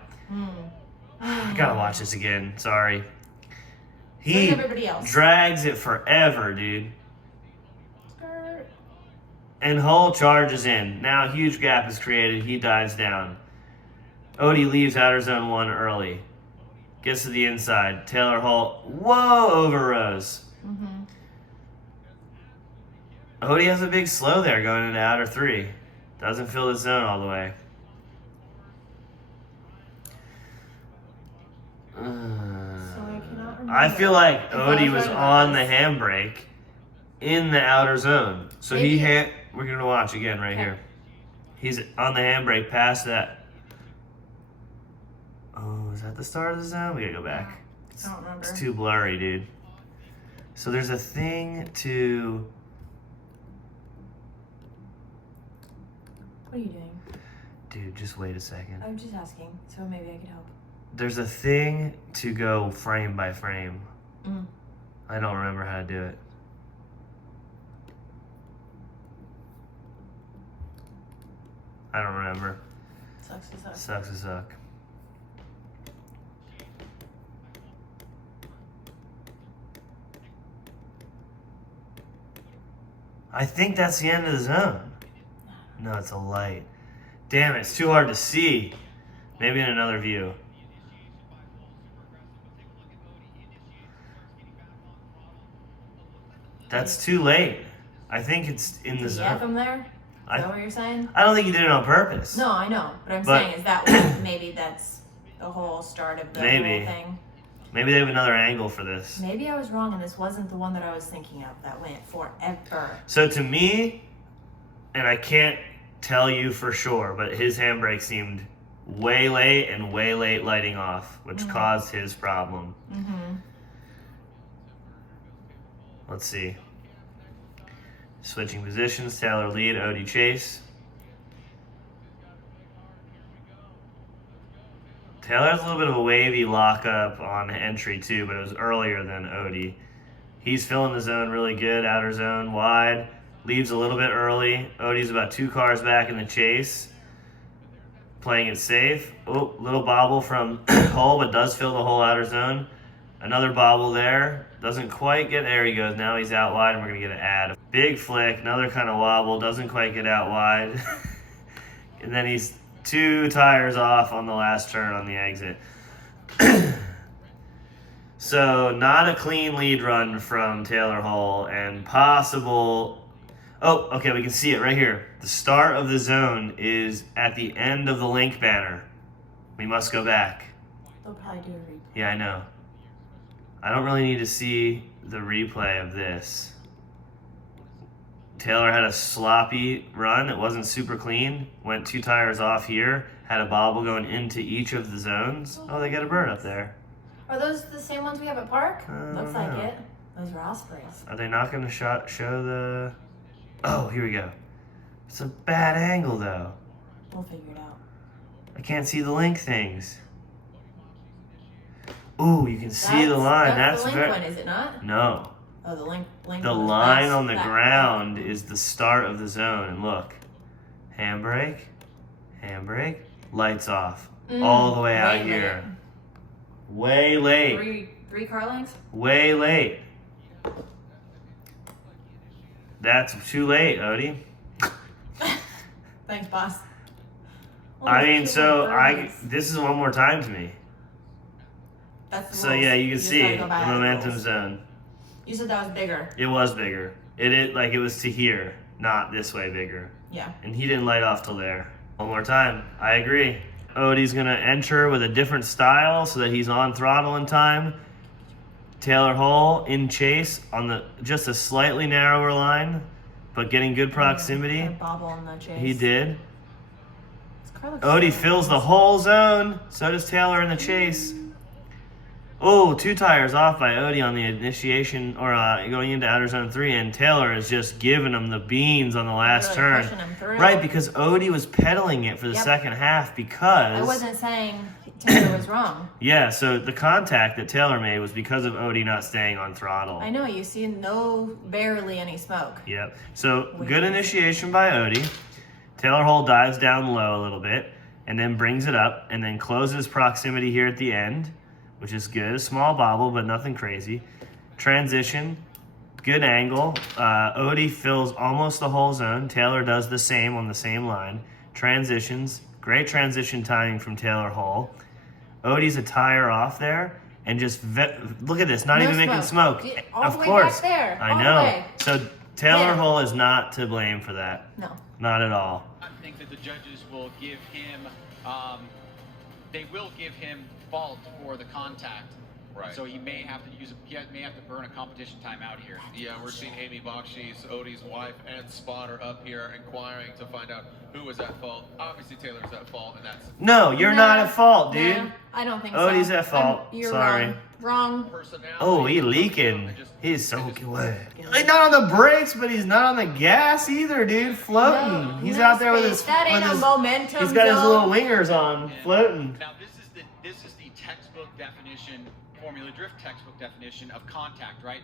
I gotta watch this again. Sorry. He everybody else. drags it forever, dude. And Hull charges in. Now a huge gap is created. He dives down. Odie leaves outer zone 1 early. Gets to the inside. Taylor Hull, whoa, overrows. Odie has a big slow there going into outer 3. Doesn't fill the zone all the way. I feel like Odie was on the handbrake in the outer zone. So we're going to watch again right here. He's on the handbrake past that. Oh, is that the start of the zone? We got to go back. I don't remember. It's too blurry, dude. So there's a thing to... What are you doing? Dude, just wait a second. I'm just asking, so maybe I could help. There's a thing to go frame by frame. I don't remember how to do it. I don't remember. Sucks to suck. Sucks to suck. I think that's the end of the zone. No, it's a light. Damn it, it's too hard to see. Maybe in another view. That's too late. I think it's in the zone. Did you F him there? Is that what you're saying? I don't think he did it on purpose. No, I know. But I'm saying, is that what, maybe that's the whole start of the whole thing? Maybe they have another angle for this. Maybe I was wrong and this wasn't the one that I was thinking of that went forever. So to me, and I can't tell you for sure, but his handbrake seemed way late and way late lighting off, which caused his problem. Let's see. Switching positions, Taylor lead, Odie chase. Taylor has a little bit of a wavy lockup on entry too, but it was earlier than Odie. He's filling the zone really good, outer zone, wide. Leaves a little bit early. Odie's about 2 cars back in the chase. Playing it safe. Oh, little bobble from Hull, but does fill the whole outer zone. Another bobble there. Doesn't quite get, there he goes. Now he's out wide and we're going to get an ad. Big flick, another kind of wobble. Doesn't quite get out wide. And then he's 2 tires off on the last turn on the exit. So not a clean lead run from Taylor Hull and possible... Oh, okay, we can see it right here. The start of the zone is at the end of the link banner. We must go back. They'll probably do a replay. Yeah, I know. I don't really need to see the replay of this. Taylor had a sloppy run. It wasn't super clean. Went 2 tires off here. Had a bobble going into each of the zones. Oh, they got a bird up there. Are those the same ones we have at Park? Looks like it. Those are ospreys. Are they not going to show the... Oh, here we go. It's a bad angle, though. We'll figure it out. I can't see the link things. Ooh, you can see the line. That's the link one, is it not? No. Oh, the link The one line on the ground is the start of the zone. And look. Handbrake. Handbrake. Lights off. All the way out here. Way late. 3 car lengths? Way late. That's too late, Odie. Thanks, boss. I mean, this is one more time to me. That's so yeah, you can see the momentum zone. You said that was bigger. It was bigger. It was to here, not this way bigger. Yeah. And he didn't light off till there. One more time. I agree. Odie's gonna enter with a different style so that he's on throttle in time. Taylor Hull in chase on just a slightly narrower line, but getting good proximity. Bobble on the chase. He did. Odie fills the whole zone. So does Taylor in the chase. Oh, 2 tires off by Odie on the initiation, or going into outer zone 3, and Taylor is just giving him the beans on the last turn. Right, because Odie was pedaling it for the second half because... I wasn't saying Taylor was wrong. Yeah, so the contact that Taylor made was because of Odie not staying on throttle. I know, you see barely any smoke. Yep. So good initiation by Odie. Taylor Hole dives down low a little bit and then brings it up and then closes proximity here at the end, which is good. A small bobble, but nothing crazy. Transition, good angle. Odie fills almost the whole zone. Taylor does the same on the same line. Transitions, great transition timing from Taylor Hole. Odie's a tire off there, and just look at this, not even making smoke. All of the way course, back there. I All the know. way. So Taylor Hole is not to blame for that. No. Not at all. I think that the judges will give him, they will give him fault for the contact. Right. So he may have to burn a competition timeout here. Yeah, we're seeing Amy Bakshi's, Odie's wife, and spotter up here inquiring to find out who was at fault. Obviously, Taylor's at fault, and that's No, you're not at fault, dude. No, I don't think so. Odie's at fault. You're Sorry. Wrong. personality. Oh, he's leaking. He's so good. He's not on the brakes, but he's not on the gas either, dude. Floating. No, He's no out there with space. his. That ain't with no his- momentum He's got his zone. little wingers on, floating. Now this is the textbook definition, Formula Drift textbook definition of contact, right?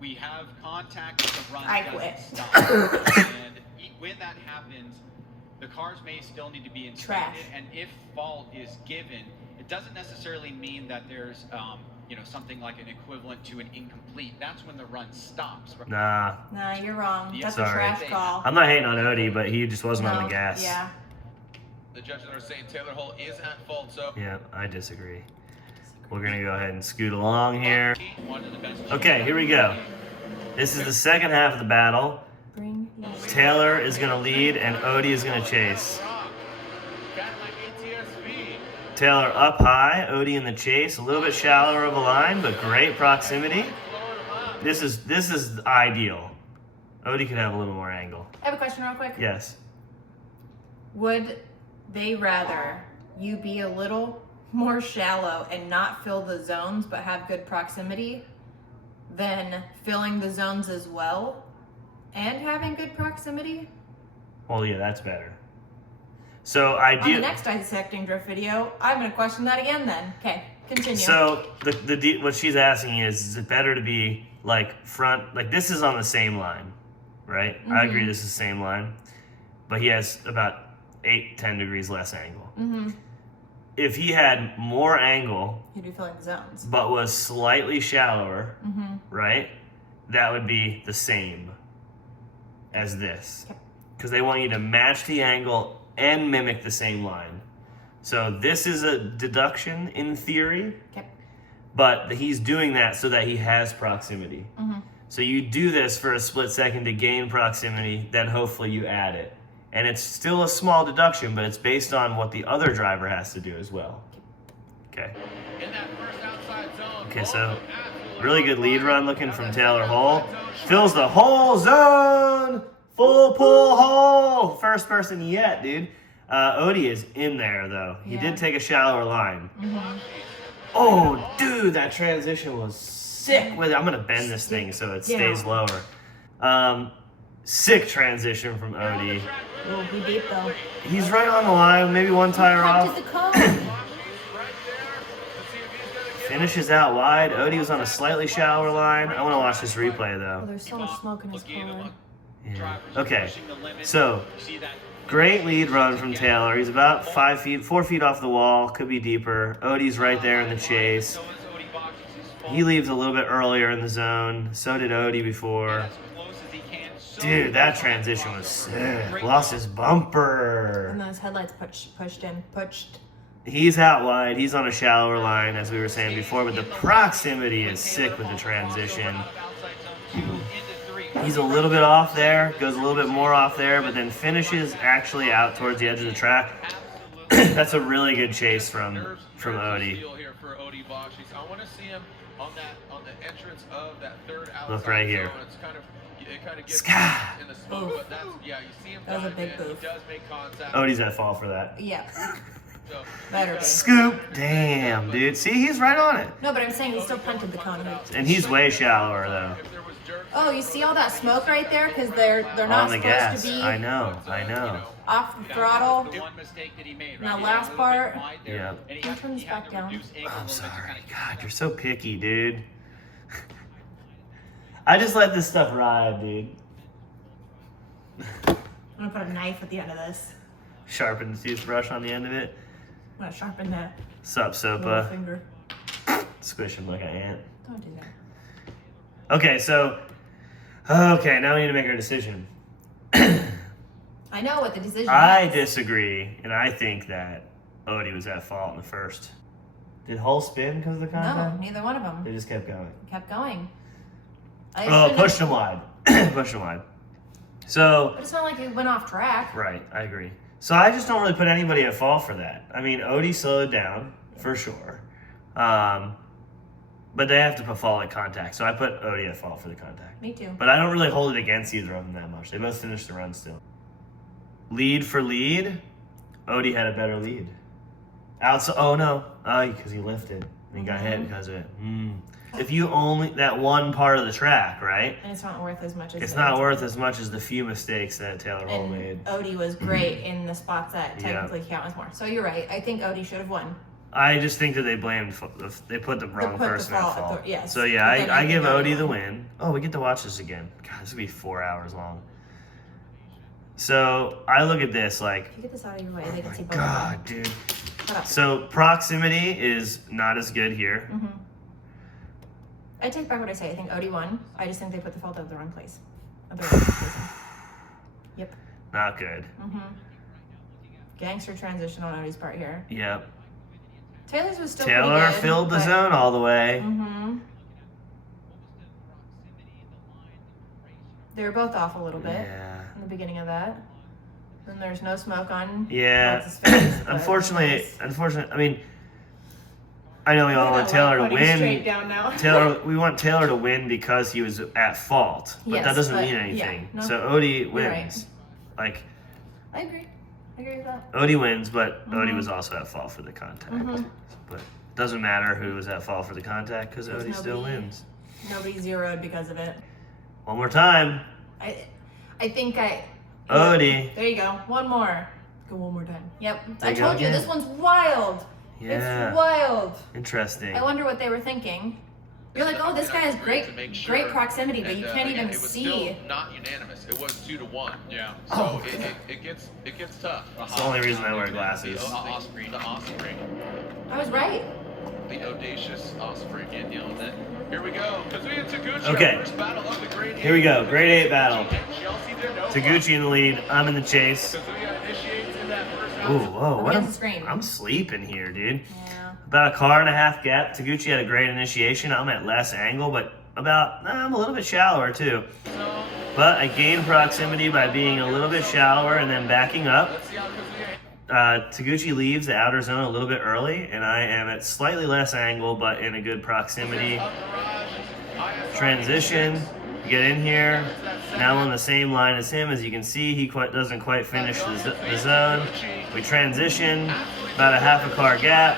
We have contact, the run I doesn't quit. stop. And when that happens, the cars may still need to be inspected, Trash. and if fault is given, it doesn't necessarily mean that there's something like an equivalent to an incomplete. That's when the run stops. Right? Nah, You're wrong. Yeah, That's sorry. a trash call. I'm not hating on Odie, but he just wasn't on No, the gas. Yeah. The judges are saying Taylor Hole is at fault, so Yeah, I disagree. We're gonna go ahead and scoot along here. One of the best. Okay, here we go. This is the second half of the battle. Bring Taylor is gonna lead, and Odie is gonna chase. Cadillac ATS-V. Taylor up high, Odie in the chase, a little bit shallower of a line, but great proximity. This is ideal. Odie could have a little more angle. I have a question real quick. Yes. Would they rather you be a little more shallow and not fill the zones but have good proximity than filling the zones as well and having good proximity? Well, yeah, that's better. So On the ideal. next Dissecting Drift video, I'm going to question that again then. Okay, continue. So what she's asking is it better to be like front, like this is on the same line, right? I agree this is the same line, but he has about 8-10 degrees less angle. If he had more angle You'd be filling the zones. but was slightly shallower, right? That would be the same as this. Because they want you to match the angle and mimic the same line. So this is a deduction in theory, Okay. but he's doing that so that he has proximity. So you do this for a split second to gain proximity, then hopefully you add it. And it's still a small deduction, but it's based on what the other driver has to do as well. Okay. In that first outside zone. Okay, so really good lead run looking from Taylor Hole. Fills the whole zone! Full pull hole! First person yet, dude. Odie is in there, though. He Yeah. did take a shallower line. Oh, dude, that transition was sick with it. I'm going to bend this thing so it stays lower. Sick transition from Odie. Oh, he deep though. He's right on the line, maybe one tire Punches off. the cone. Finishes out wide. Odie was on a slightly shallower line. I want to watch this replay, Oh, though. there's so much smoke in his car. Yeah. Okay, so great lead run from Taylor. He's about 4 feet off the wall. Could be deeper. Odie's right there in the chase. He leaves a little bit earlier in the zone. So did Odie before. Dude, that transition was sick. Lost his bumper. And then his headlights pushed in. He's out wide. He's on a shallower line, as we were saying before, but the proximity is sick with the transition. He's a little bit off there, goes a little bit more off there, but then finishes actually out towards the edge of the track. That's a really good chase from Odie. Here for Odie Bakshi's. I want to see him on the entrance of that third outside Look right here. zone. It kind of gets Sky. in the smoke, but that's, yeah, you see him That was a dive big in. boof. He does make contact. Odie's at fault for that. Yeah, So, better be. Scoop. Damn, dude. See, he's right on it. No, but I'm saying he still punted the cone. And he's way shallower, though. if there was Oh, you see all that smoke right there? Because they're not On the supposed gas. to be I know. off the throttle. The one mistake that he made, Now, right? last part. Yeah. And he Can you had, turn this he had back to down? reduce angle a I'm little bit to sorry. kind of God, you're so picky, dude. I just let this stuff ride, dude. I'm gonna put a knife at the end of this. Sharpen the toothbrush on the end of it. I'm gonna sharpen that Sup, little Sopa? finger. Squish him like an ant. Don't do that. Okay, so. Okay, now we need to make our decision. I know what the decision I is. disagree, and I think that Odie was at fault in the first. Did Hull spin because of the No, contact? neither one of them. They just kept going. Kept going. Oh, pushed him wide. Pushed him wide. So, But it's not like it went off track. right, I agree. So I just don't really put anybody at fault for that. I mean, Odie slowed down, for sure. But they have to put fault at contact, so I put Odie at fault for the contact. Me too. But I don't really hold it against either of them that much. They both finished the run still. Lead for lead, Odie had a better lead. Outside, oh no, because he lifted and he got hit because of it. If you only that one part of the track, right? And it's not worth as much as It's the not other. worth as much as the few mistakes that Taylor Hall made. And Odie was great in the spots that Yeah. technically count as more. So you're right. I think Odie should have won. I just think that they they put the wrong put the person at fault at fault. the- yes. So yeah, But then I you give think Odie Odie the won. win. Oh, we get to watch this again. God, this will be 4 hours long. So I look at this like, If you get this out of your way, they oh can see my both God, of them. dude. Shut up. So proximity is not as good here. Mm-hmm. I take back what I say. I think Odie won. I just think they put the fault at the wrong place. At the wrong place. Yep. Not good. Mm-hmm. Gangster transition on Odie's part here. Yep. Taylor's was still Taylor pretty good, filled the but- zone all the way. Mm-hmm. They were both off a little bit Yeah. in the beginning of that. Then there's no smoke on. Yeah. Max's face, but Unfortunately, nice. I mean, I know we all want Taylor to Straight win. down now. We want Taylor to win because he was at fault, but Yes, that doesn't but- mean yeah, anything. no, So Odie you're wins. Like I agree. I agree with that. Odie wins, but Odie Mhm. was also at fault for the contact. Mhm. But it doesn't matter who was at fault for the contact because There's Odie still nobody- wins. Nobody zeroed because of it. One more time, I think I. Odie. There you go. One more. Go one more time. Yep. There I you go told you again. this one's wild. Yeah, It's wild. interesting. I wonder what they were thinking. You're like, oh, this guy has great proximity, but you can't even it was see. still not unanimous. It was 2-1. Yeah. So Oh. it gets tough. It's the only reason I wear glasses. The offspring. I was right. The audacious offspring. Yeah, nailed it. Here we go. Kazuya Taguchi. Okay. First battle of the grade Here we go. Grade 8 battle. Chelsea Denova. Taguchi in the lead. I'm in the chase. Kazuya initiates in that first Ooh, round. whoa, what? Against the screen. I'm sleeping here, dude. Yeah. About a car and a half gap. Taguchi had a great initiation. I'm at less angle, but I'm a little bit shallower too. But I gained proximity by being a little bit shallower and then backing up. Let's see how Kazuya. Taguchi leaves the outer zone a little bit early, and I am at slightly less angle, but in a good proximity. Transition, get in here. Now I'm on the same line as him. As you can see, he doesn't quite finish the zone. We transition, about a half a car gap.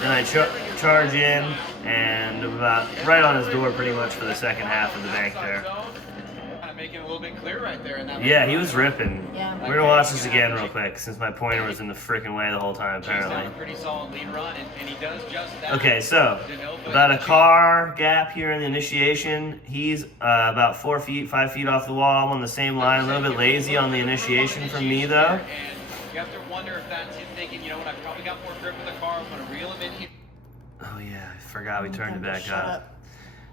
Then I charge in, and about right on his door pretty much for the second half of the bank there. Kind of making it a little bit clear right there. In that Yeah, he was ripping. Yeah. We're gonna watch this again real quick, since my pointer was in the freaking way the whole time, Chased down a apparently. pretty solid lead run, and he does just that. Okay, so Denova about a initiates. car gap here in the initiation. He's about 4 feet, 5 feet off the wall. I'm on the same line. A little bit lazy on the initiation from me, though. And you have to wonder if that's him thinking, you know what, I've probably got more grip with the car. I'm going to reel him in here. Oh yeah, I forgot we turned it back Shut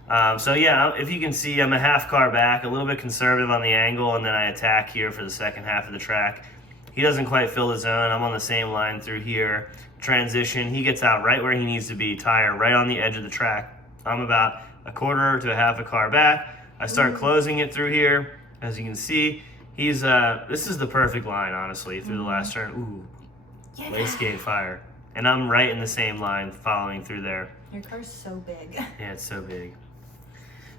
up. So yeah, if you can see, I'm a half car back, a little bit conservative on the angle, and then I attack here for the second half of the track. He doesn't quite fill the zone. I'm on the same line through here. Transition, he gets out right where he needs to be, tire right on the edge of the track. I'm about a quarter to a half a car back. I start closing it through here. As you can see, he's this is the perfect line, honestly, through the last turn. Ooh, Yeah. wastegate fire. And I'm right in the same line following through there. Your car's so big. Yeah, it's so big.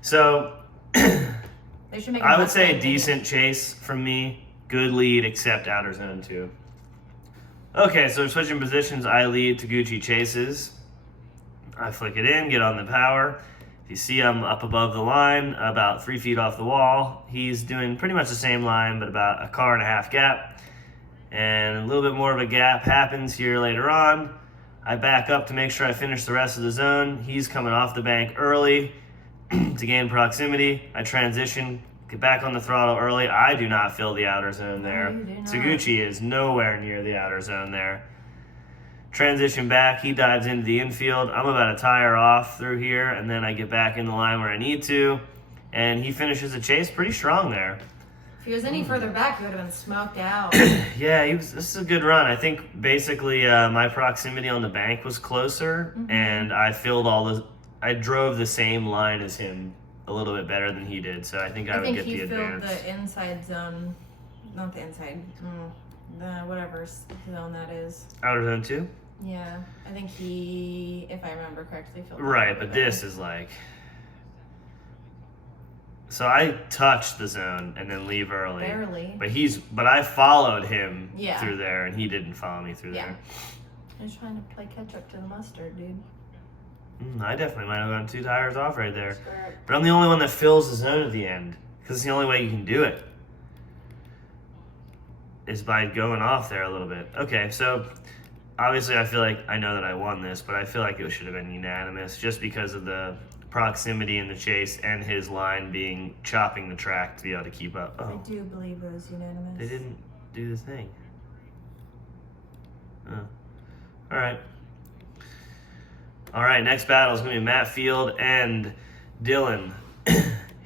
So They should make. I would say a decent chase from me. Good lead, except outer zone 2. Okay, so we're switching positions. I lead, Taguchi chases. I flick it in, get on the power. You see I'm up above the line, about 3 feet off the wall. He's doing pretty much the same line, but about a car and a half gap. And a little bit more of a gap happens here later on. I back up to make sure I finish the rest of the zone. He's coming off the bank early to gain proximity. I transition, get back on the throttle early. I do not fill the outer zone there. No, you do not. Taguchi is nowhere near the outer zone there. Transition back, he dives into the infield. I'm about a tire off through here, and then I get back in the line where I need to, and he finishes the chase pretty strong there. If he was any further back, he would have been smoked out. Yeah, this is a good run. I think basically my proximity on the bank was closer, and I I drove the same line as him a little bit better than he did, so I think I would get the advance. He filled the inside zone, not the inside, the whatever zone that is. Outer zone 2? Yeah, I think he, if I remember correctly, filled. Right, but this is like... So I touched the zone and then leave early. Barely. But I followed him Yeah. through there, and he didn't follow me through there. I was trying to play catch up to the mustard, dude. I definitely might have gone 2 tires off right there. Sure. But I'm the only one that fills the zone at the end, because it's the only way you can do it, is by going off there a little bit. Okay, so obviously I feel like I know that I won this, but I feel like it should have been unanimous just because of the proximity in the chase and his line being chopping the track to be able to keep up. I Oh, do believe it was unanimous. they didn't do the thing. Oh. All right, next battle is going to be Matt Field and Dylan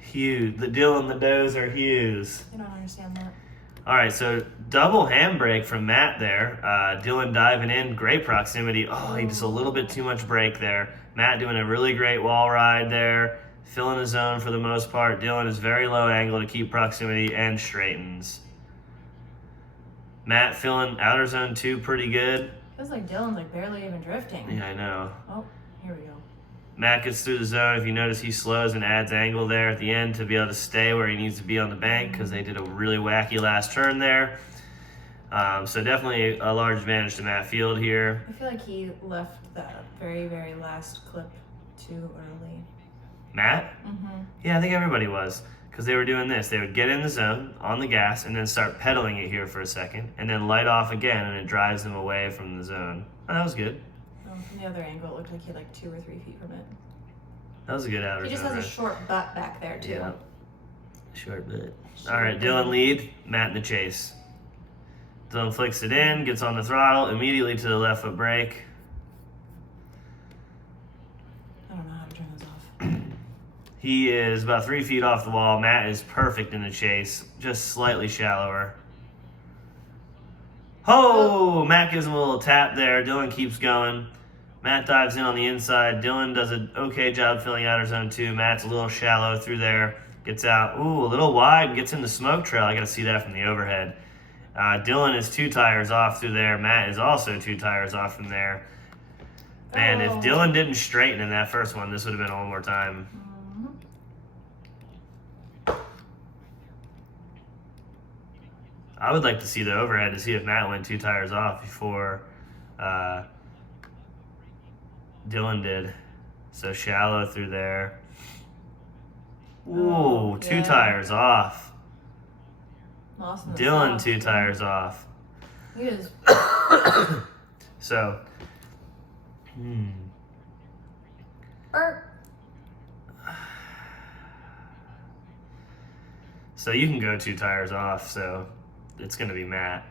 Hughes. Dylan the Dozer Hughes. I don't understand that. All right, so double handbrake from Matt there. Dylan diving in, great proximity. Oh, he just a little bit too much brake there. Matt doing a really great wall ride there, filling the zone for the most part. Dylan is very low angle to keep proximity and straightens. Matt filling outer zone 2 pretty good. Feels like Dylan's like barely even drifting. Yeah, I know. Oh, here we go. Matt gets through the zone. If you notice, he slows and adds angle there at the end to be able to stay where he needs to be on the bank because they did a really wacky last turn there. So definitely a large advantage to Matt Field here. I feel like he left that very, very last clip too early. Matt? Yeah, I think everybody was because they were doing this. They would get in the zone on the gas and then start pedaling it here for a second and then light off again, and it drives them away from the zone. Oh, that was good. From the other angle, it looked like he had like 2 or 3 feet from it. That was a good outer He just zone has a ride. short butt back there too. Yeah. Short bit. Short All right, bit. Dylan lead, Matt in the chase. Dylan flicks it in, gets on the throttle, immediately to the left foot brake. I don't know how to turn those off. He is about 3 feet off the wall. Matt is perfect in the chase, just slightly shallower. Oh, Matt gives him a little tap there. Dylan keeps going. Matt dives in on the inside. Dylan does an okay job filling outer zone 2. Matt's a little shallow through there. Gets out, ooh, a little wide and gets in the smoke trail. I got to see that from the overhead. Dylan is 2 tires off through there. Matt is also 2 tires off from there. Man, if Dylan didn't straighten in that first one, this would have been one more time. I would like to see the overhead to see if Matt went 2 tires off before Dylan did. So shallow through there. Ooh, 2 yeah. tires off. Lost in the Dylan sauce. 2 tires off. He is. So, Burp. so you can go 2 tires off, so it's going to be Matt.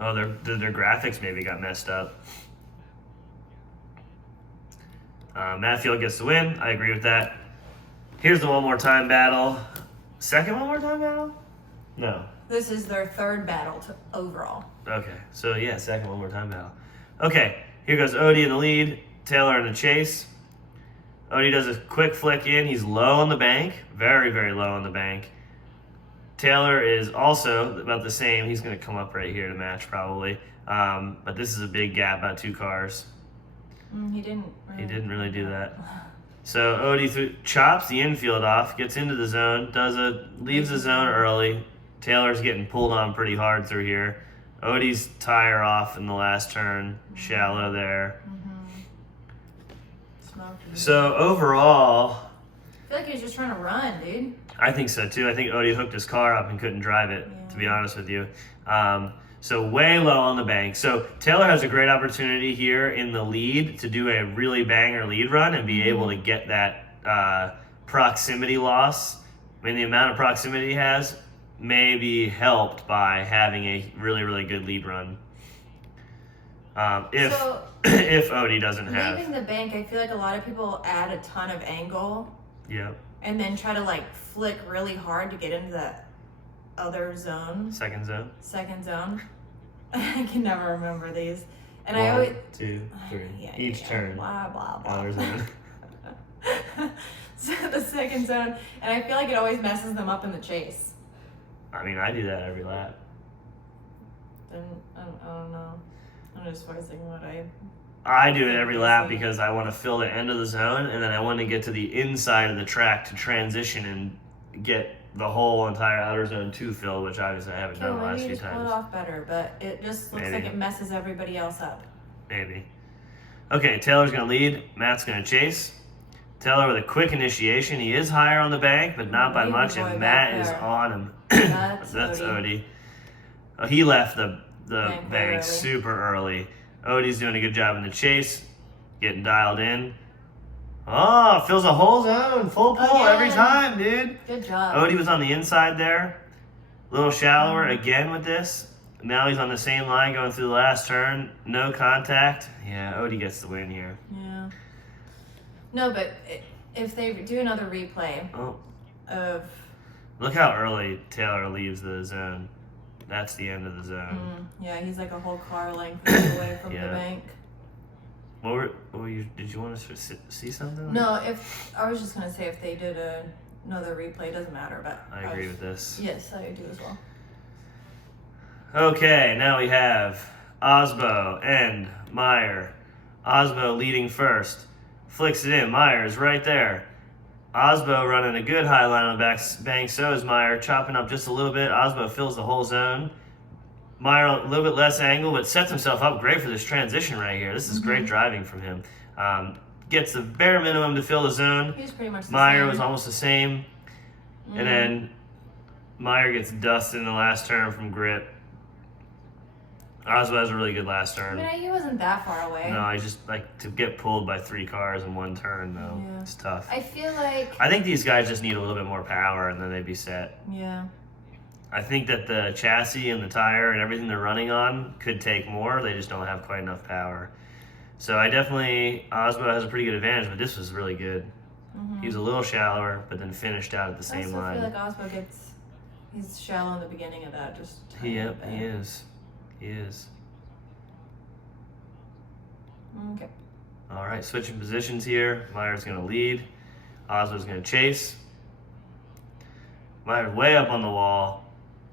Oh, their graphics maybe got messed up. Matt Field gets the win. I agree with that. Here's the one more time battle. Second one more time battle? No. This is their 3rd battle overall. Okay, so yeah, second one more time battle. Okay, here goes Odie in the lead, Taylor in the chase. Odie does a quick flick in. He's low on the bank, very, very low on the bank. Taylor is also about the same. He's going to come up right here to match probably. But this is a big gap, about 2 cars. He didn't. He didn't really do that. So Odie chops the infield off, gets into the zone, leaves the zone early. Taylor's getting pulled on pretty hard through here. Odie's tire off in the last turn, shallow there. So overall, I feel like he was just trying to run, dude. I think so too. I think Odie hooked his car up and couldn't drive it, to be honest with you. So way low on the bank. So Taylor has a great opportunity here in the lead to do a really banger lead run and be able to get that proximity loss. I mean, the amount of proximity he has may be helped by having a really, really good lead run. If Odie doesn't have. Leaving the bank, I feel like a lot of people add a ton of angle. Yep. And then try to like flick really hard to get into that other zone. Second zone. Second zone. I can never remember these. And One, I always 2, 3. Each turn. Blah blah blah. Other zone. So the second zone, and I feel like it always messes them up in the chase. I mean, I do that every lap. Then I don't know. I'm just voicing what I do it every lap because I want to fill the end of the zone, and then I want to get to the inside of the track to transition and get the whole entire outer zone to fill, which obviously I haven't done the last few maybe just pull times. it off better, but it just looks like it messes everybody else up. Maybe. Okay, Taylor's going to lead. Matt's going to chase. Taylor with a quick initiation. He is higher on the bank, but not by much, and Matt is on him. That's Odie. Oh, he left the bank early. super early. Odie's doing a good job in the chase, getting dialed in. Oh, fills a whole zone, full pull every time, dude. Good job. Odie was on the inside there, a little shallower again with this. Now he's on the same line going through the last turn, no contact. Yeah, Odie gets the win here. Yeah. No, but if they do another replay of... Look how early Taylor leaves the zone. That's the end of the zone. Yeah, he's like a whole car length away from the bank. Did you want to see something? No, I was just going to say if they did another replay, it doesn't matter, but... I agree with this. Yes, I do as well. Okay, now we have Osbo and Meyer. Osbo leading first. Flicks it in. Meyer is right there. Osbo running a good high line on the bank. So is Meyer. Chopping up just a little bit. Osbo fills the whole zone. Meyer a little bit less angle, but sets himself up great for this transition right here. This is great driving from him. Gets the bare minimum to fill the zone. He was pretty much the Meyer same. was almost the same. And then Meyer gets dusted in the last turn from grip. Osbo has a really good last turn. I mean, he wasn't that far away. No, I just like to get pulled by 3 cars in one turn though. Yeah. It's tough. I feel like... I think these guys just need a little bit more power and then they'd be set. Yeah. I think that the chassis and the tire and everything they're running on could take more. They just don't have quite enough power. So Osbo has a pretty good advantage, but this was really good. He was a little shallower, but then finished out at the same line. I feel like Osbo he's shallow in the beginning of that. He is. He is. Okay. All right, switching positions here. Meyer's going to lead. Osbo's going to chase. Meyer's way up on the wall.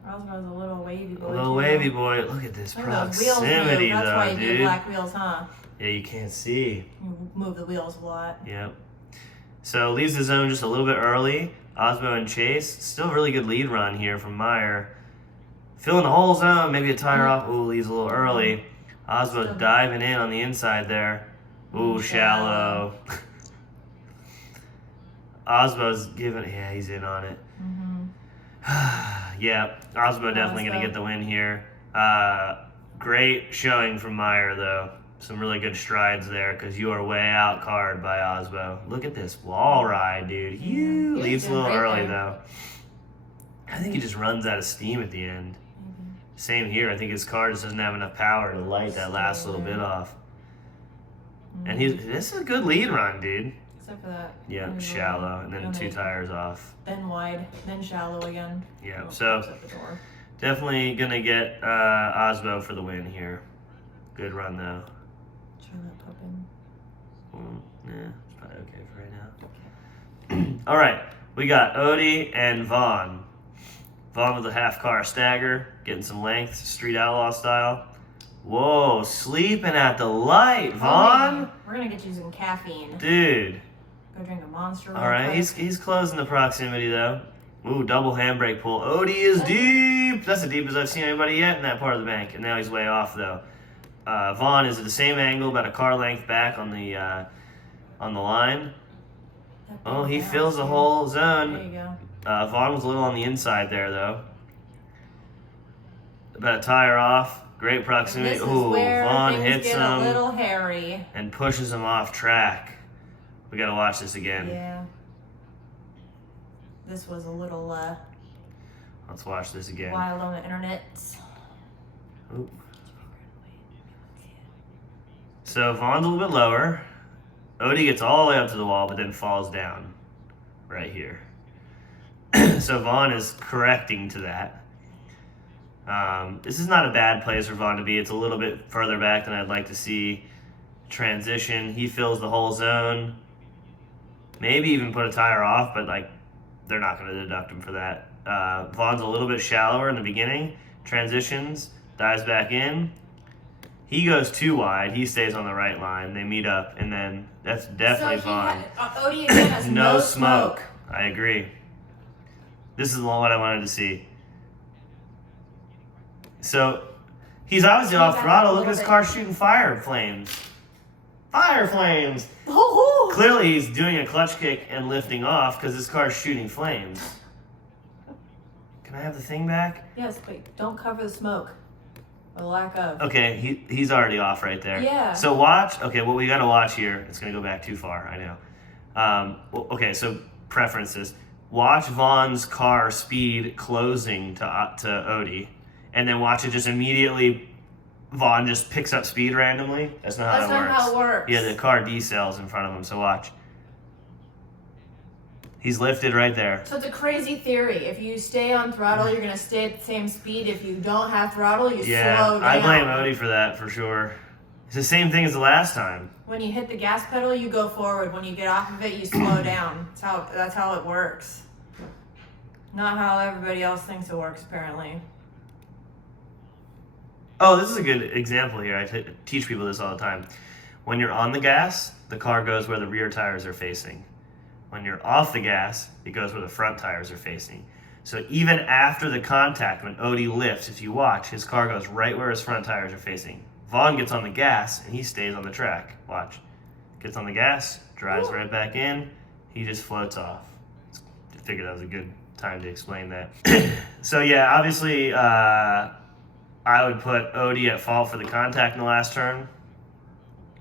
Osbo's a little wavy boy. A little wavy boy. Look at this Look at those wheels proximity, move. That's though, why you do dude. black wheels, huh? Yeah, you can't see. You move the wheels a lot. Yep. So leaves the zone just a little bit early. Osbo and Chase. Still really good lead run here from Meyer. Filling the whole zone, maybe a tire off. Ooh, leaves a little early. Osbo diving in on the inside there. Ooh, shallow. Osbo's he's in on it. Yeah, Osbo definitely going to get the win here. Great showing from Meyer, though. Some really good strides there because you are way out card by Osbo. Look at this wall ride, dude. He leaves a little early, though. I think he just runs out of steam at the end. Same here. I think his car just doesn't have enough power to light that last little bit off. And this is a good lead run, dude. Except for that. Yeah, shallow, and then 2 tires off. Then wide, then shallow again. Yeah, so definitely going to get Osbo for the win here. Good run, though. Try that pup in. Yeah, it's probably okay for right now. All right, we got Odie and Vaughn. Vaughn with a half car stagger, getting some length, street outlaw style. Whoa, sleeping at the light, Vaughn. We're gonna get you some caffeine. Dude. Go drink a Monster. All right, he's closing the proximity though. Ooh, double handbrake pull. Odie is deep. That's the deepest I've seen anybody yet in that part of the bank, and now he's way off though. Vaughn is at the same angle, about a car length back on the on the line. Oh, he Yeah, fills the too. whole There zone. you go. Vaughn was a little on the inside there, though. About to tie her off. Great proximity. This is Ooh, where Vaughn things hits get him a little hairy. and pushes him off track. We gotta watch this again. Yeah. This was a little Let's watch this again. wild on the internet. Ooh. So Vaughn's a little bit lower. Odie gets all the way up to the wall, but then falls down right here. So Vaughn is correcting to that. This is not a bad place for Vaughn to be. It's a little bit further back than I'd like to see. Transition. He fills the whole zone. Maybe even put a tire off, but like they're not going to deduct him for that. Vaughn's a little bit shallower in the beginning. Transitions. Dives back in. He goes too wide. He stays on the right line. They meet up, and then that's definitely Vaughn. Odie again has No smoke. I agree. This is what I wanted to see. So he's obviously off throttle. Look at his car shooting fire flames. Fire flames. Oh, Clearly he's doing a clutch kick and lifting off because his car's shooting flames. Can I have the thing back? yes, but don't cover the smoke. Or lack of. Okay, he's already off right there. Yeah. So watch. Okay, what we got to watch here. It's going to go back too far. I know. Okay, so preferences. Watch Vaughn's car speed closing to Odie, and then watch it just immediately. Vaughn just picks up speed randomly. That's not That's how it not works. how it works. Yeah, the car decels in front of him. So watch. He's lifted right there. So it's a crazy theory. If you stay on throttle, you're gonna stay at the same speed. If you don't have throttle, you slow down. I blame Odie for that for sure. It's the same thing as the last time. When you hit the gas pedal, you go forward. When you get off of it, you slow down. That's how it works. Not how everybody else thinks it works, apparently. Oh, this is a good example here. I teach people this all the time. When you're on the gas, the car goes where the rear tires are facing. When you're off the gas, it goes where the front tires are facing. So even after the contact, when Odie lifts, if you watch, his car goes right where his front tires are facing. Vaughn gets on the gas, and he stays on the track. Watch. Gets on the gas, drives right back in, he just floats off. I figured that was a good time to explain that. So yeah, obviously, I would put Odie at fault for the contact in the last turn.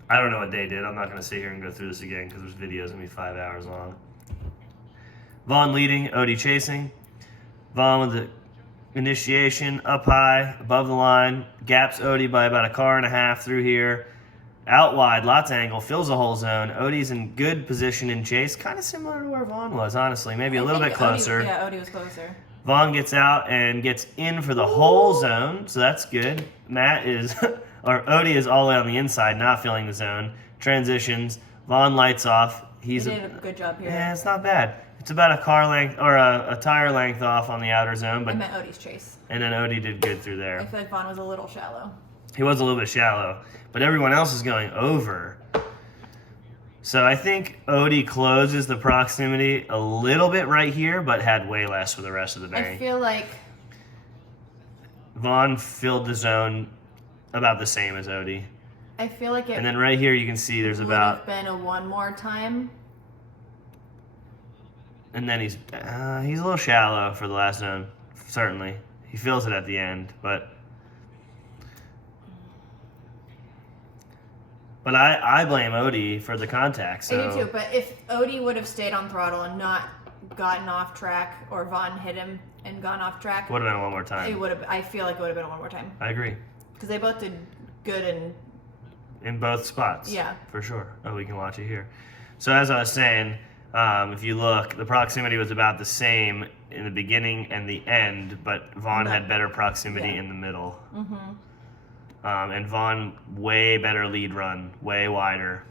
I don't know what they did. I'm not going to sit here and go through this again because there's videos going to be 5 hours long. Vaughn leading, Odie chasing. Vaughn with the initiation, up high, above the line, gaps Odie by about 1.5 cars through here. Out wide, lots of angle, fills the whole zone. Odie's in good position in chase, kind of similar to where Vaughn was, honestly. Maybe a little bit closer. Odie was closer. Vaughn gets out and gets in for the whole zone, so that's good. Odie is all the way on the inside, not filling the zone. Transitions. Vaughn lights off. He did a good job here. Yeah, it's not bad. It's about a car length or a tire length off on the outer zone, I but meant Odie's chase. and then Odie did good through I there. feel like Vaughn was a little shallow. He was a little bit shallow, but everyone else is going over. So I think Odie closes the proximity a little bit right here, but had way less for the rest of the I bank. feel like Vaughn filled the zone about the same as Odie. it And then right here you can see there's would about, have been a one more time. and then he's a little shallow for the last zone, certainly. He fills it at the end, but I blame Odie for the contact. So. I do too, but if Odie would have stayed on throttle and not gotten off track, or Vaughn hit him and gone off track, Would have been one more time. it would have. I feel like it would have been one more time I agree. because they both did good In both spots. Yeah. For sure. Oh, we can watch it here. So as I was saying, if you look, the proximity was about the same in the beginning and the end, but Vaughn had better proximity Yeah. in the middle. Mm-hmm. And Vaughn, way better lead run, way wider.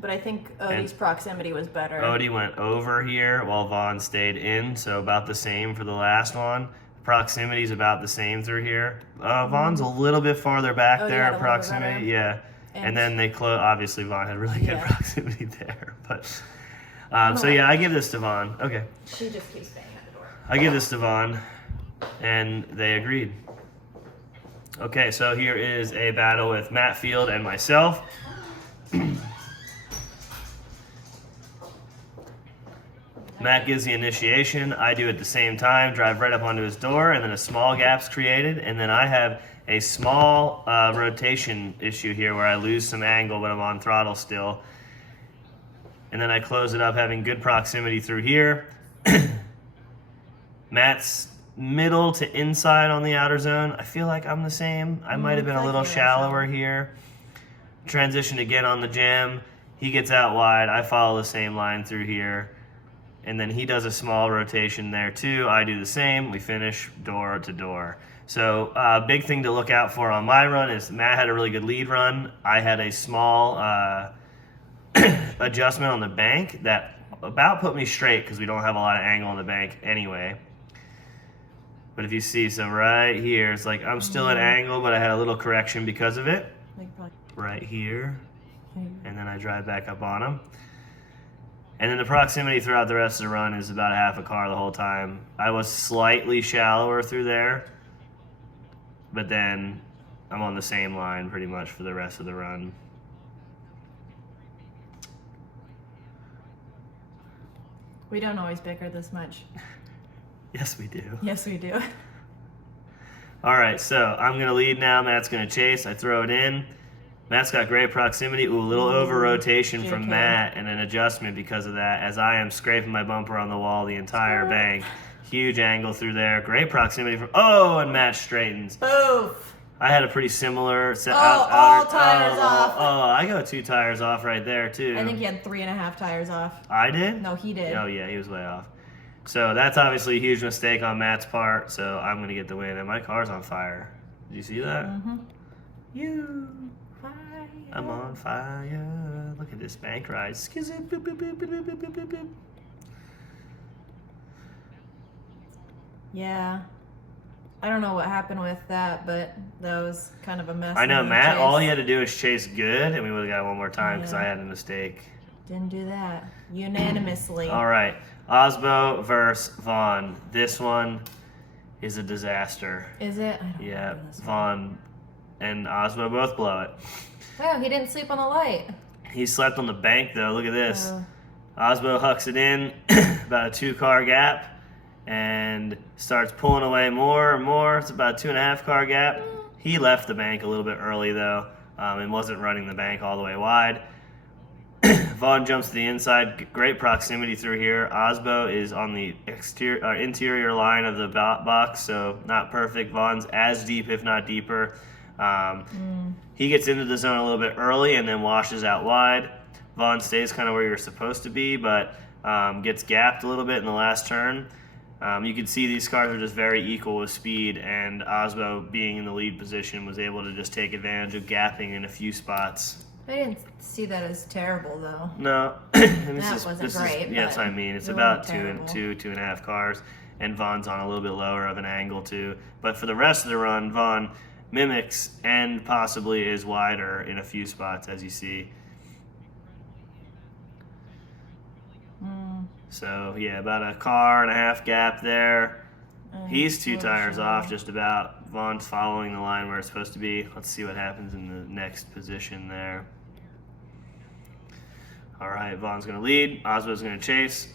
But I think Odie's proximity was better. Odie went over here while Vaughn stayed in, so about the same for the last one. Proximity is about the same through here. Vaughn's a little bit farther back Odie there, had a little proximity, better. yeah. And then they close. Obviously, Vaughn had really good Yeah. proximity there, but so yeah, I give this to Vaughn. Okay, She just keeps banging at the door. I give this to Vaughn, and they agreed. Okay, so here is a battle with Matt Field and myself. Matt gives the initiation. I do at the same time, drive right up onto his door, and then a small gap's created. And then I have a small rotation issue here where I lose some angle, but I'm on throttle still. And then I close it up, having good proximity through here. Matt's middle to inside on the outer zone. I feel like I'm the same. I might have been a little shallower here. Transitioned again on the jam. He gets out wide. I follow the same line through here. And then he does a small rotation there too. I do the same. We finish door to door. So big thing to look out for on my run is Matt had a really good lead run. I had a small adjustment on the bank that about put me straight because we don't have a lot of angle on the bank anyway. But if you see, so right here, it's like I'm still at angle, but I had a little correction because of it. Right here. And then I drive back up on him. And then the proximity throughout the rest of the run is about a half a car the whole time. I was slightly shallower through there, but then I'm on the same line pretty much for the rest of the run. We don't always bicker this much. Yes, we do. Yes, we do. All right, so I'm going to lead now. Matt's going to chase. I throw it in. Matt's got great proximity. Ooh, a little over rotation from Matt and an adjustment because of that, as I am scraping my bumper on the wall the entire bank. Huge angle through there. Great proximity from, and Matt straightens. Boof. I had a pretty similar all tires off. Oh, I go 2 tires off right there too. I think he had 3.5 tires off. I did? No, he did. Oh yeah, he was way off. So that's obviously a huge mistake on Matt's part. So I'm gonna get the win, and my car's on fire. Did you see that? I'm on fire. Look at this bank ride. Boop, boop, boop, boop, boop, boop, boop, boop. Yeah. I don't know what happened with that, but that was kind of a mess. I know, in the Matt, chase. all he had to do was chase good, and we would have got one more time because Yeah. I had a mistake. Didn't do that. Unanimously. All right. Osbo versus Vaughn. This one is a disaster. Is it? I don't Yeah, remember this one. Vaughn and Osbo both blow it. Wow, he didn't sleep on the light. He slept on the bank, though. Look at this. Oh. Osbo hucks it in, about a 2-car gap, and starts pulling away more and more. It's about a 2.5-car gap. He left the bank a little bit early, though, and wasn't running the bank all the way wide. Vaughn jumps to the inside. Great proximity through here. Osbo is on the interior line of the box, so not perfect. Vaughn's as deep, if not deeper. He gets into the zone a little bit early and then washes out wide. Vaughn stays kind of where you're supposed to be, but gets gapped a little bit in the last turn. You can see these cars are just very equal with speed, and Osbo, being in the lead position, was able to just take advantage of gapping in a few spots. I didn't see that as terrible, though. No, That wasn't great, Yes, but I mean it's it about wasn't terrible. 2.5 cars, and Vaughn's on a little bit lower of an angle too. But for the rest of the run, Vaughn mimics and possibly is wider in a few spots, as you see. So yeah, about a 1.5 car gap there. He's 2 tires off, just about. Vaughn's following the line where it's supposed to be. Let's see what happens in the next position there. All right, Vaughn's going to lead. Osbo's going to chase.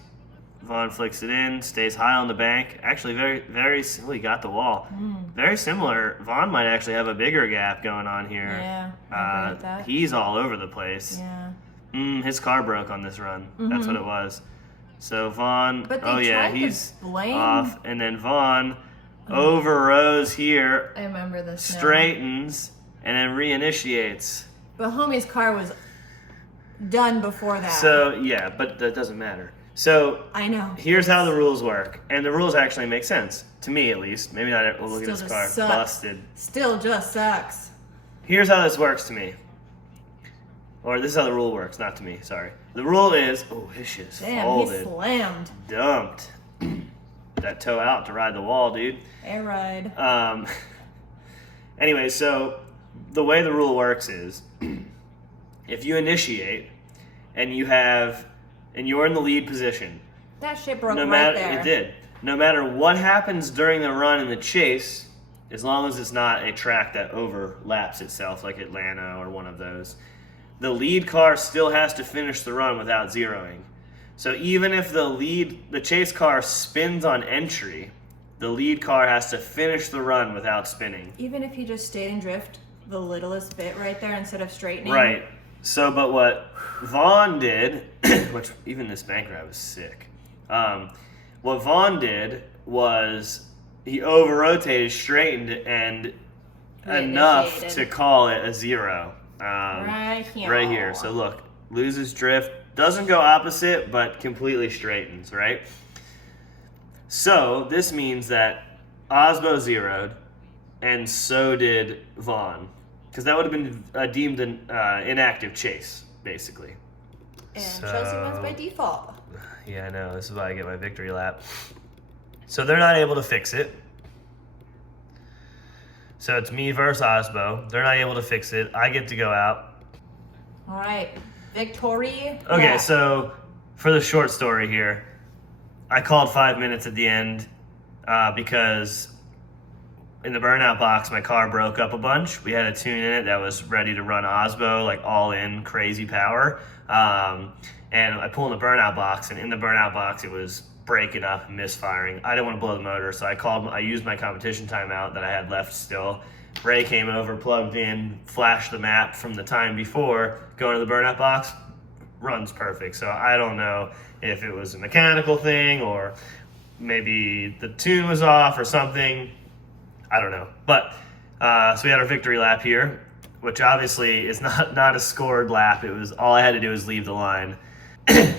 Vaughn flicks it in, stays high on the bank. Actually, he got the wall. Very similar. Vaughn might actually have a bigger gap going on here. Yeah, I agree with that. He's all over the place. Yeah. His car broke on this run. That's what it was. So Vaughn, But they tried to blame- off, and then Vaughn overrows here, I remember this now. straightens, and then reinitiates. But homie's car was done before that. So yeah, but that doesn't matter. So I know. here's how the rules work, and the rules actually make sense to me, at least. Maybe not. Look at Still this just car, sucks. busted. Still just sucks. Here's how this works to me. Or this is how the rule works, not to me, sorry. The rule is, his shit is Damn, folded. he slammed. Dumped. That toe out to ride the wall, dude. Air ride. Anyway, so the way the rule works is, if you initiate and you're in the lead position, That shit broke no right matter there. it did. No matter what happens during the run and the chase, as long as it's not a track that overlaps itself like Atlanta or one of those, the lead car still has to finish the run without zeroing. So even if the chase car spins on entry, the lead car has to finish the run without spinning. Even if he just stayed in drift the littlest bit right there instead of straightening. Right. So, but what Vaughn did, which even this bank ride was sick. What Vaughn did was he over-rotated, straightened, and enough to call it a 0. Right here. Right here. So look, loses drift, doesn't go opposite, but completely straightens, right? So this means that Osbo zeroed, and so did Vaughn, because that would have been deemed an inactive chase, basically. And Chelsea wins by default. Yeah, I know. This is why I get my victory lap. So they're not able to fix it. So it's me versus Osbo. They're not able to fix it. I get to go out. All right. Victory. Okay, lap. so for the short story here, I called 5 minutes at the end because in the burnout box, my car broke up a bunch. We had a tune in it that was ready to run Osbo, like all in, crazy power. And I pulled in the burnout box, and in the burnout box, it was breaking up, misfiring. I didn't want to blow the motor, so I used my competition timeout that I had left still. Ray came over, plugged in, flashed the map from the time before, going to the burnout box, runs perfect. So I don't know if it was a mechanical thing or maybe the tune was off or something. I don't know. But so we had our victory lap here, which obviously is not a scored lap. It was all I had to do was leave the line.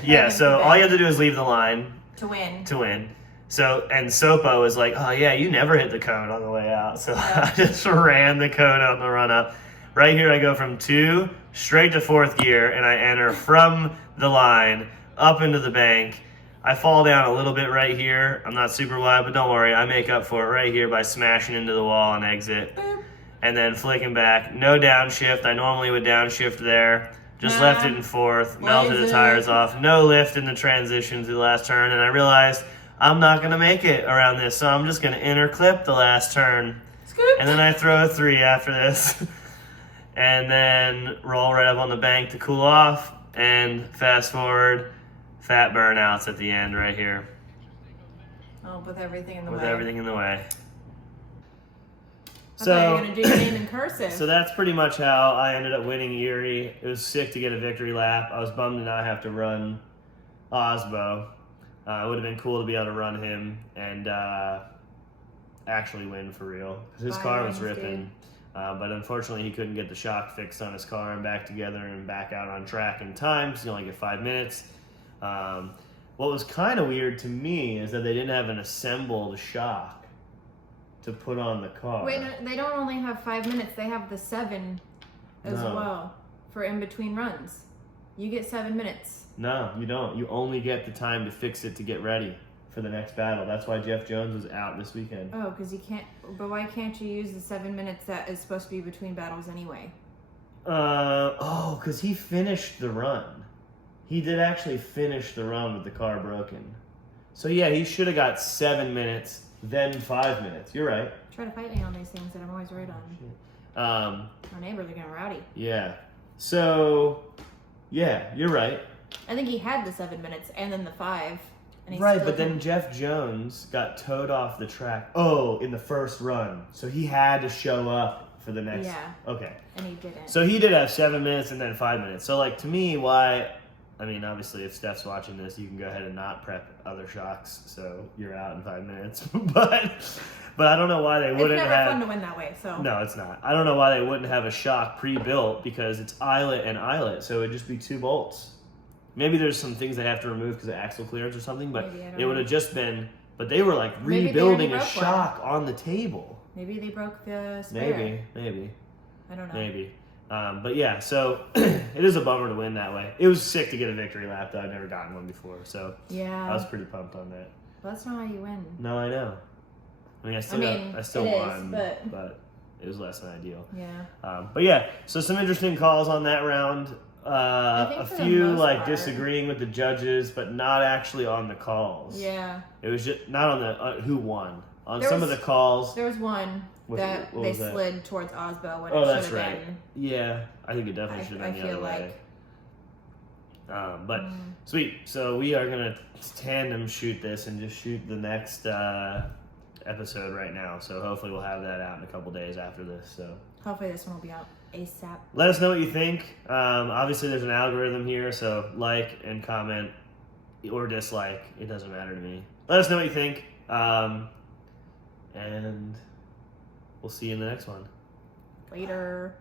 Yeah, so all you have to do is leave the line to win. So, and Sopo was like, oh yeah, you never hit the cone on the way out. So I just ran the cone out in the run up. Right here I go from 2 straight to 4th gear, and I enter from the line up into the bank. I fall down a little bit right here. I'm not super wide, but don't worry, I make up for it right here by smashing into the wall and exit. Boop. And then flicking back. No downshift. I normally would downshift there. Just left it in 4th, melted the tires off. No lift in the transition to the last turn, and I realized I'm not going to make it around this, so I'm just going to inner clip the last turn. Scoop. And then I throw a 3 after this. And then roll right up on the bank to cool off, and fast forward, fat burnouts at the end right here. Oh, with everything in the With way. everything in the way. I thought you were going to do your name in cursive. So that's pretty much how I ended up winning Erie. It was sick to get a victory lap. I was bummed to not have to run Osbo. It would have been cool to be able to run him and actually win for real. Because his car was ripping. But unfortunately, he couldn't get the shock fixed on his car and back together and back out on track in time. So you only get 5 minutes. What was kind of weird to me is that they didn't have an assembled shock to put on the car. Wait, no, they don't only have 5 minutes. They have the 7 as well for in between runs. You get 7 minutes. No, you don't. You only get the time to fix it to get ready for the next battle. That's why Jeff Jones was out this weekend. Oh, because you can't. But why can't you use the 7 minutes that is supposed to be between battles anyway? Because he finished the run. He did actually finish the run with the car broken. So yeah, he should have got 7 minutes, then 5 minutes. You're right. Try to fight me on these things that I'm always right on. My neighbors are getting rowdy. Yeah. So, yeah, you're right. I think he had the 7 minutes and then the 5. And he Right, still but then couldn't- Jeff Jones got towed off the track. Oh, in the first run. So he had to show up for the next. Yeah. Okay. And he didn't. So he did have 7 minutes and then 5 minutes. So, like, to me, why... I mean, obviously, if Steph's watching this, you can go ahead and not prep other shocks, so you're out in 5 minutes. But I don't know why they wouldn't it's never have... fun to win that way, so. No, it's not. I don't know why they wouldn't have a shock pre-built, because it's eyelet and eyelet, so it would just be 2 bolts. Maybe there's some things they have to remove because of axle clearance or something, but Maybe, I don't it would have know. just been... But they were, like, Maybe they rebuilding already a broke shock on the table. Maybe they broke the spare. Maybe. I don't know. Maybe. But yeah, so it is a bummer to win that way. It was sick to get a victory lap, though. I've never gotten one before, so Yeah. I was pretty pumped on that. Well, that's not how you win. No, I know. I mean, I still it is, won, but it was less than ideal. Yeah. But yeah, so some interesting calls on that round. think A for the few most like part- disagreeing with the judges, but not actually on the calls. Yeah. It was just not on the who won. On There some was- of the calls. There was one What that was they that? slid towards Osbo when Oh, it that's should have right. been. Yeah, I think it definitely should have I been the other feel way. like But sweet. So we are gonna tandem shoot this and just shoot the next episode right now. So hopefully we'll have that out in a couple days after this. So Hopefully this one will be out ASAP. let us know what you think. Obviously there's an algorithm here, so like and comment or dislike. It doesn't matter to me. Let us know what you think. And we'll see you in the next one. Later.